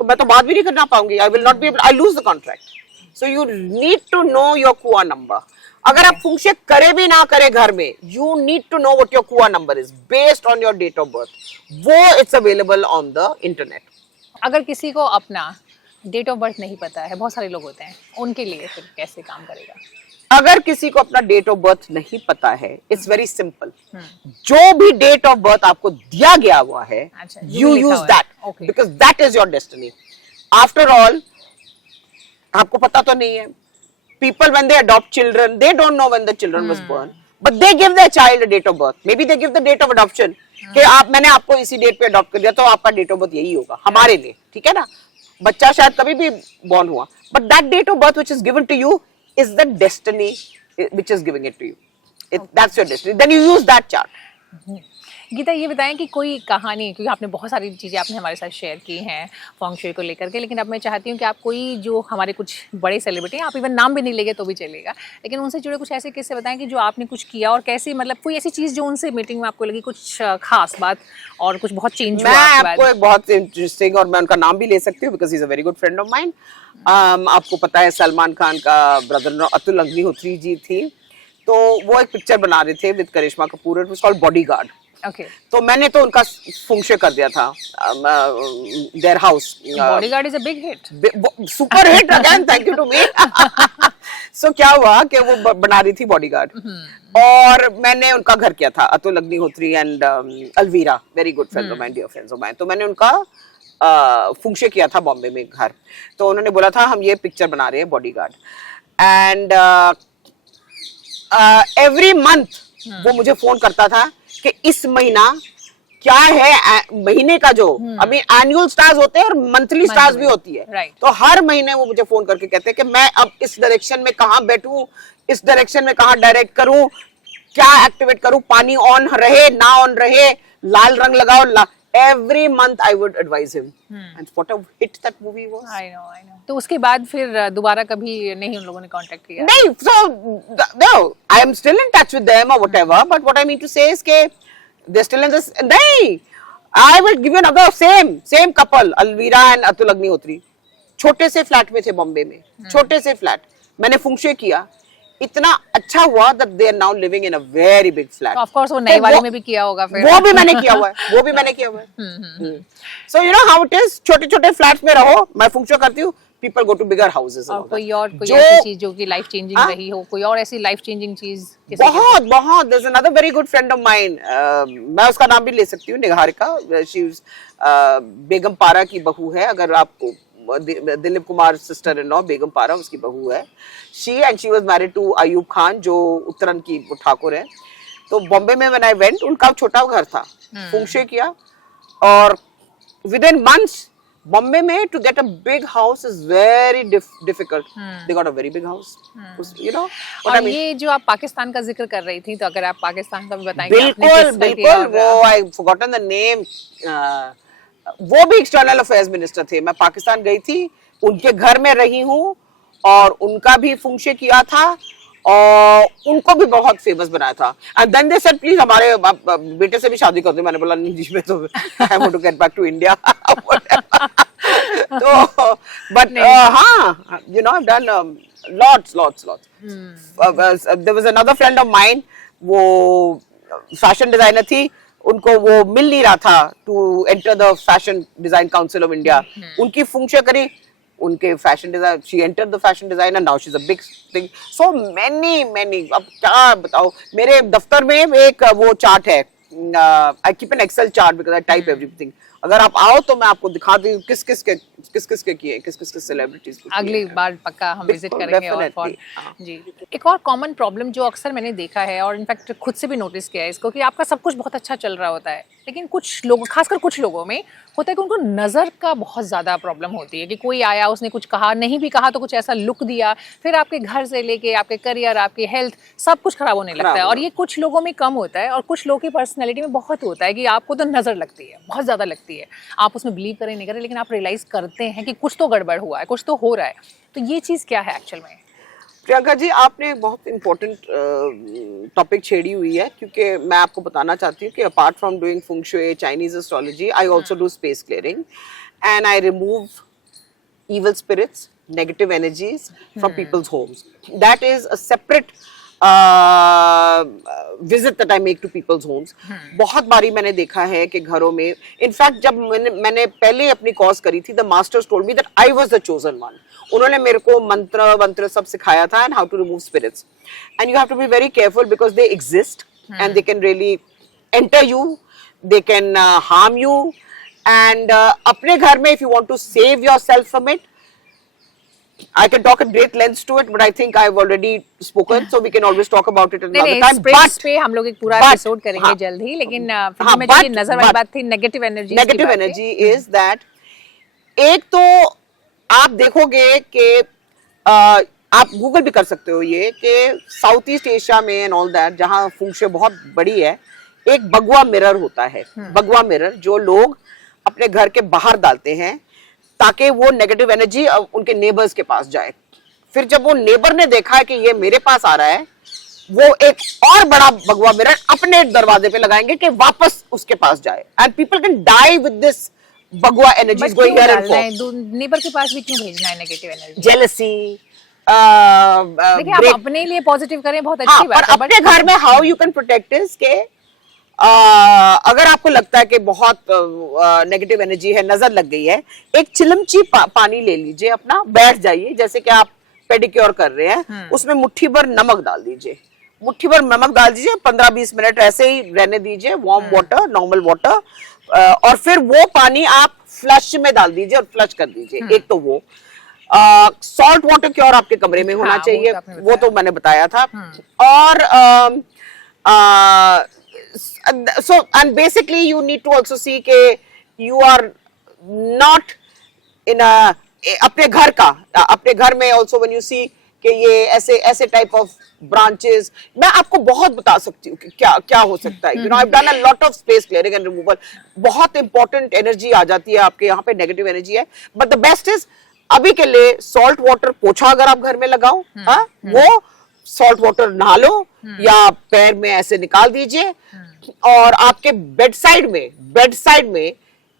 तो मैं तो बात भी नहीं करना पाऊंगी. I will not be able, I lose the contract. So you need to know your कुआ number. अगर आप फeng shui करे भी ना करे घर में, you need to know what your कुआ number is based on your date of birth. वो it's available on the internet. अगर किसी को अपना डेट ऑफ बर्थ नहीं पता है, बहुत सारे लोग होते हैं, उनके लिए फिर कैसे काम करेगा? अगर किसी को अपना डेट ऑफ बर्थ नहीं पता है, इट्स वेरी सिंपल. जो भी डेट ऑफ बर्थ आपको दिया गया हुआ है, you use that because that is your destiny. After all आपको पता तो नहीं है. People when they adopt children, they don't know when the children was born, but they give their child a date of birth. Maybe they give the date of adoption. कि आप मैंने आपको इसी डेट पे अडॉप्ट कर दिया, तो आपका डेट ऑफ बर्थ यही होगा हमारे लिए, ठीक है ना. बच्चा शायद कभी भी बॉर्न हुआ, but that date of birth which is given to you is the destiny which is giving it to you. That's your destiny. Then you use that chart. Gita ये बताएं कि कोई कहानी, क्योंकि आपने बहुत सारी चीज़ें आपने हमारे साथ शेयर की हैं फेंग शुई को लेकर के, लेकिन अब मैं चाहती हूँ कि आप कोई जो हमारे कुछ बड़े सेलिब्रिटी हैं, आप इवन नाम भी नहीं लेंगे तो भी चलेगा, लेकिन उनसे जुड़े कुछ ऐसे किस्से बताएं कि जो आपने कुछ किया और कैसे, मतलब कोई ऐसी चीज़ जो उनसे मीटिंग में आपको लगी कुछ खास बात और कुछ बहुत चेंज हुआ. मैं आपको एक बहुत इंटरेस्टिंग, और मैं उनका नाम भी ले सकती हूँ because he is a very good friend of mine. आपको पता है सलमान खान का ब्रदर अतुल अग्निहोत्री जी थी, तो वो एक पिक्चर बना रहे थे with Karisma Kapoor, it was called Bodyguard. Okay. तो मैंने तो उनका फeng shui कर दिया था their house. Bodyguard is a big hit, super hit again, thank you to me. So क्या हुआ कि वो बना रही थी बॉडीगार्ड, और मैंने उनका घर किया था, Atul Agnihotri and Alvira, very good friends of mine, dear friends of mine. तो मैंने उनका फeng shui किया था बॉम्बे में घर. तो उन्होंने बोला था हम ये पिक्चर बना रहे हैं बॉडीगार्ड, एंड एवरी मंथ वो मुझे फोन करता था कि इस महीना क्या है, महीने का जो अभी एनुअल स्टार्स होते हैं और मंथली स्टार्स भी होती है. right. तो हर महीने वो मुझे फोन करके कहते हैं कि मैं अब इस डायरेक्शन में कहाँ बैठूं, इस डायरेक्शन में कहाँ डायरेक्ट करूं, क्या एक्टिवेट करूं, पानी ऑन रहे ना ऑन रहे, लाल रंग लगाओ, Every month I would advise him. And what a hit that movie was. I know. तो उसके बाद फिर दोबारा कभी नहीं उन लोगों ने कांटेक्ट किया? नहीं, so no, I am still in touch with them or whatever. But what I mean to say is कि they're still in this. नहीं, I will give you another same couple, Alvira and Atul Agnihotri. छोटे से फ्लैट में थे बॉम्बे में, छोटे से फ्लैट. मैंने फंक्शे किया, इतना अच्छा हुआ that they are now living in a very big flat. Of course वो नई वाली में भी किया होगा फिर. वो भी मैंने किया हुआ है. So you know how it is, छोटे-छोटे फ्लैट्स में रहो, मैं फंक्शो करती हूँ, people go to bigger houses. और कोई ऐसी चीज जो कि लाइफ चेंजिंग रही हो, कोई और ऐसी लाइफ चेंजिंग चीज? बहुत. There's another very good friend of mine. मैं उसका नाम भी ले सकती हूँ, निहारिका. She was बेगम पारा की बहू है. अगर आपको Dilip Kumar sister in law Begum Para उसकी बहू है. she was married to Ayub Khan जो उत्तराखंड की ठाकुर है. तो बॉम्बे में when I went, उनका छोटा घर था, फंक्शे किया और within months बॉम्बे में to get a big house is very difficult. They got a very big house. You know what I mean? ये जो आप पाकिस्तान का जिक्र कर रही थी, तो अगर आप पाकिस्तान का भी बताएंगे. बिल्कुल वो I forgotten the name. वो भी एक्सटर्नल अफेयर्स मिनिस्टर थे. मैं पाकिस्तान गई थी, उनके घर में रही हूँ और उनका भी फंक्शे किया था और उनको भी बहुत फेमस बनाया था. And then they said please हमारे बेटे से भी शादी कर दो. मैंने बोला नहीं जी, मैं तो I want to get back to India. तो बट हाँ, you know I have done lots. There was another friend of mine, वो फैशन डिजाइनर थी. उनको वो मिल नहीं रहा था to enter the fashion design council of India. उनकी फंक्शे करी, उनके fashion design, she entered the fashion design and now she is a big thing. So many. अब क्या बताओ, मेरे दफ्तर में एक वो चार्ट है. I keep an Excel chart because I type everything. अगर आप आओ तो मैं आपको दिखा दूं किस किस के किए, किस सेलिब्रिटीज को. अगली बार पक्का हम विजिट करेंगे. और जी, एक और कॉमन प्रॉब्लम जो अक्सर मैंने देखा है और इनफैक्ट खुद से भी नोटिस किया है इसको, कि आपका सब कुछ बहुत अच्छा चल रहा होता है, लेकिन कुछ लोग, खासकर कुछ लोगों में होता है कि उनको नज़र का बहुत ज़्यादा प्रॉब्लम होती है. कि कोई आया, उसने कुछ कहा, नहीं भी कहा तो कुछ ऐसा लुक दिया, फिर आपके घर से लेके आपके करियर, आपकी हेल्थ, सब कुछ खराब होने लगता है. और ये कुछ लोगों में कम होता है और कुछ लोगों की पर्सनैलिटी में बहुत होता है कि आपको तो नज़र लगती है, बहुत ज़्यादा लगती है. आप उसमें बिलीव करें नहीं करें, लेकिन आप रियलाइज़ करते हैं कि कुछ तो गड़बड़ हुआ है, कुछ तो हो रहा है. तो ये चीज़ क्या है एक्चुअल में? प्रियंका जी, आपने एक बहुत इम्पोर्टेंट टॉपिक छेड़ी हुई है, क्योंकि मैं आपको बताना चाहती हूँ कि apart from doing feng shui, Chinese astrology, I also do space clearing and I remove evil spirits, negative energies from people's homes. That is a separate visit that I make to people's homes. बहुत बारी मैंने देखा है कि घरों में, इनफैक्ट जब मैंने पहले अपनी कॉर्स करी थी, the masters told me that I was the chosen one. उन्होंने मेरे को मंत्र सब सिखाया था and how to remove spirits. And you have to be very careful because they exist and they can really enter you, they can harm you. And अपने घर में, if you want to save yourself from it, I can talk at great lengths to it, but I think I've already spoken, so we can always talk about it another time. But पे हम लोग एक पूरा एपिसोड करेंगे जल्द ही, लेकिन फिर में जो ये नजर वाली बात थी, नेगेटिव एनर्जी is that एक तो आप देखोगे कि आप गूगल भी कर सकते हो ये कि साउथ ईस्ट एशिया में एंड ऑल दैट, जहाँ फंग शुई बहुत बड़ी है, एक बगवा मिरर होता है. बगवा मिरर जो लोग अपने घर के बाहर डालते हैं ताकि वो नेगेटिव एनर्जी उनके नेबर्स के पास जाए. फिर जब वो नेबर ने देखा है कि ये मेरे पास आ रहा है, वो एक और बड़ा बगवा मिरर अपने दरवाजे पे लगाएंगे कि वापस उसके पास जाए. And people can die with this bagua energy going here and for. Neighbour के पास भी क्यों भेजना है नेगेटिव एनर्जी? जेलसी. देखिए, आप अपने लिए पॉजिटिव करें, बहुत अच्छी बात है. अपने घर में how you can protect is के अगर आपको लगता है कि बहुत नेगेटिव एनर्जी है, नजर लग गई है, एक चिलमची पानी ले लीजिए, अपना बैठ जाइए, जैसे कि आप पेडिक्योर कर रहे हैं, उसमें मुट्ठी भर नमक डाल दीजिए. मुट्ठी भर नमक डाल दीजिए, 15-20 मिनट ऐसे ही रहने दीजिए, वार्म वाटर, नॉर्मल वाटर, और फिर वो पानी आप फ्लश में डाल दीजिए और फ्लश कर दीजिए. एक तो वो सॉल्ट वाटर क्योर आपके कमरे में होना चाहिए, वो तो मैंने बताया था. और so and basically you need to also see कि you are not in a अपने घर में also when you see कि ये ऐसे ऐसे टाइप ऑफ ब्रांचेस, मैं आपको बहुत बता सकती हूँ कि क्या क्या हो सकता है। You know I have done a lot of space clearing and removal. बहुत इंपॉर्टेंट एनर्जी आ जाती है आपके यहाँ पे, नेगेटिव एनर्जी है, बट द बेस्ट इज अभी के लिए सॉल्ट वाटर पोछा अगर आप घर में लगाओ, हाँ, वो सॉल्ट वाटर नहा लो या पैर में ऐसे निकाल दीजिए, और आपके बेड साइड में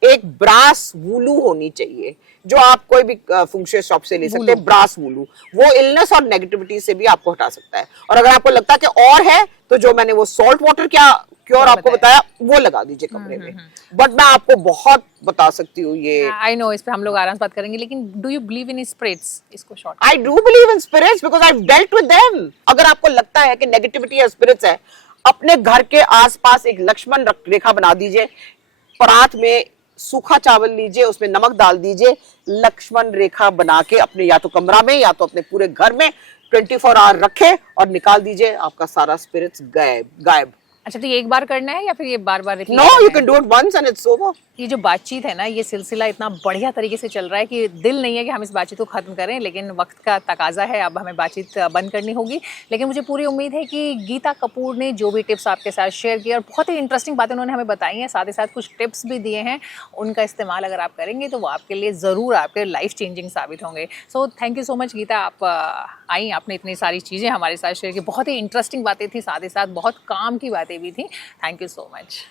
एक ब्रास वूलू होनी चाहिए, जो आप कोई भी फंक्शन शॉप से ले सकते हैं। ब्रास वूलू वो इलनेस और नेगेटिविटी से भी आपको हटा सकता है। और अगर आपको लगता है कि और है तो जो मैंने वो सॉल्ट वाटर क्या क्योर आपको बताया वो लगा दीजिए कमरे में। बट मैं आपको बहुत बता सकती हूँ ये। आई नो, इस पे हम लोग आराम से बात करेंगे, लेकिन do you believe in spirits? इसको short. I do believe in spirits because I've dealt with them. अगर आपको लगता है कि नेगेटिविटी या स्पिरिट्स है, अपने घर के आसपास एक लक्ष्मण रेखा बना दीजिए, परात में सूखा चावल लीजिए, उसमें नमक डाल दीजिए, लक्ष्मण रेखा बना के अपने या तो कमरा में या तो अपने पूरे घर में 24 आवर रखे और निकाल दीजिए, आपका सारा स्पिरिट्स गायब। अच्छा, तो ये एक बार करना है या फिर ये बार बार? No, you can do it once and it's over. ये जो बातचीत है ना, ये सिलसिला इतना बढ़िया तरीके से चल रहा है कि दिल नहीं है कि हम इस बातचीत को खत्म करें, लेकिन वक्त का तकाजा है, अब हमें बातचीत बंद करनी होगी। लेकिन मुझे पूरी उम्मीद है कि गीता कपूर ने जो भी टिप्स आपके साथ शेयर किए, और बहुत ही इंटरेस्टिंग बातें उन्होंने हमें बताई हैं, साथ ही साथ कुछ टिप्स भी दिए हैं, उनका इस्तेमाल अगर आप करेंगे तो वो आपके लिए ज़रूर आपके लाइफ चेंजिंग साबित होंगे। So thank you so much Geeta, आप आई, आपने इतनी सारी चीज़ें हमारे साथ शेयर की, बहुत ही इंटरेस्टिंग बातें थी, साथ ही साथ बहुत काम की बातें भी थी। Thank you so much.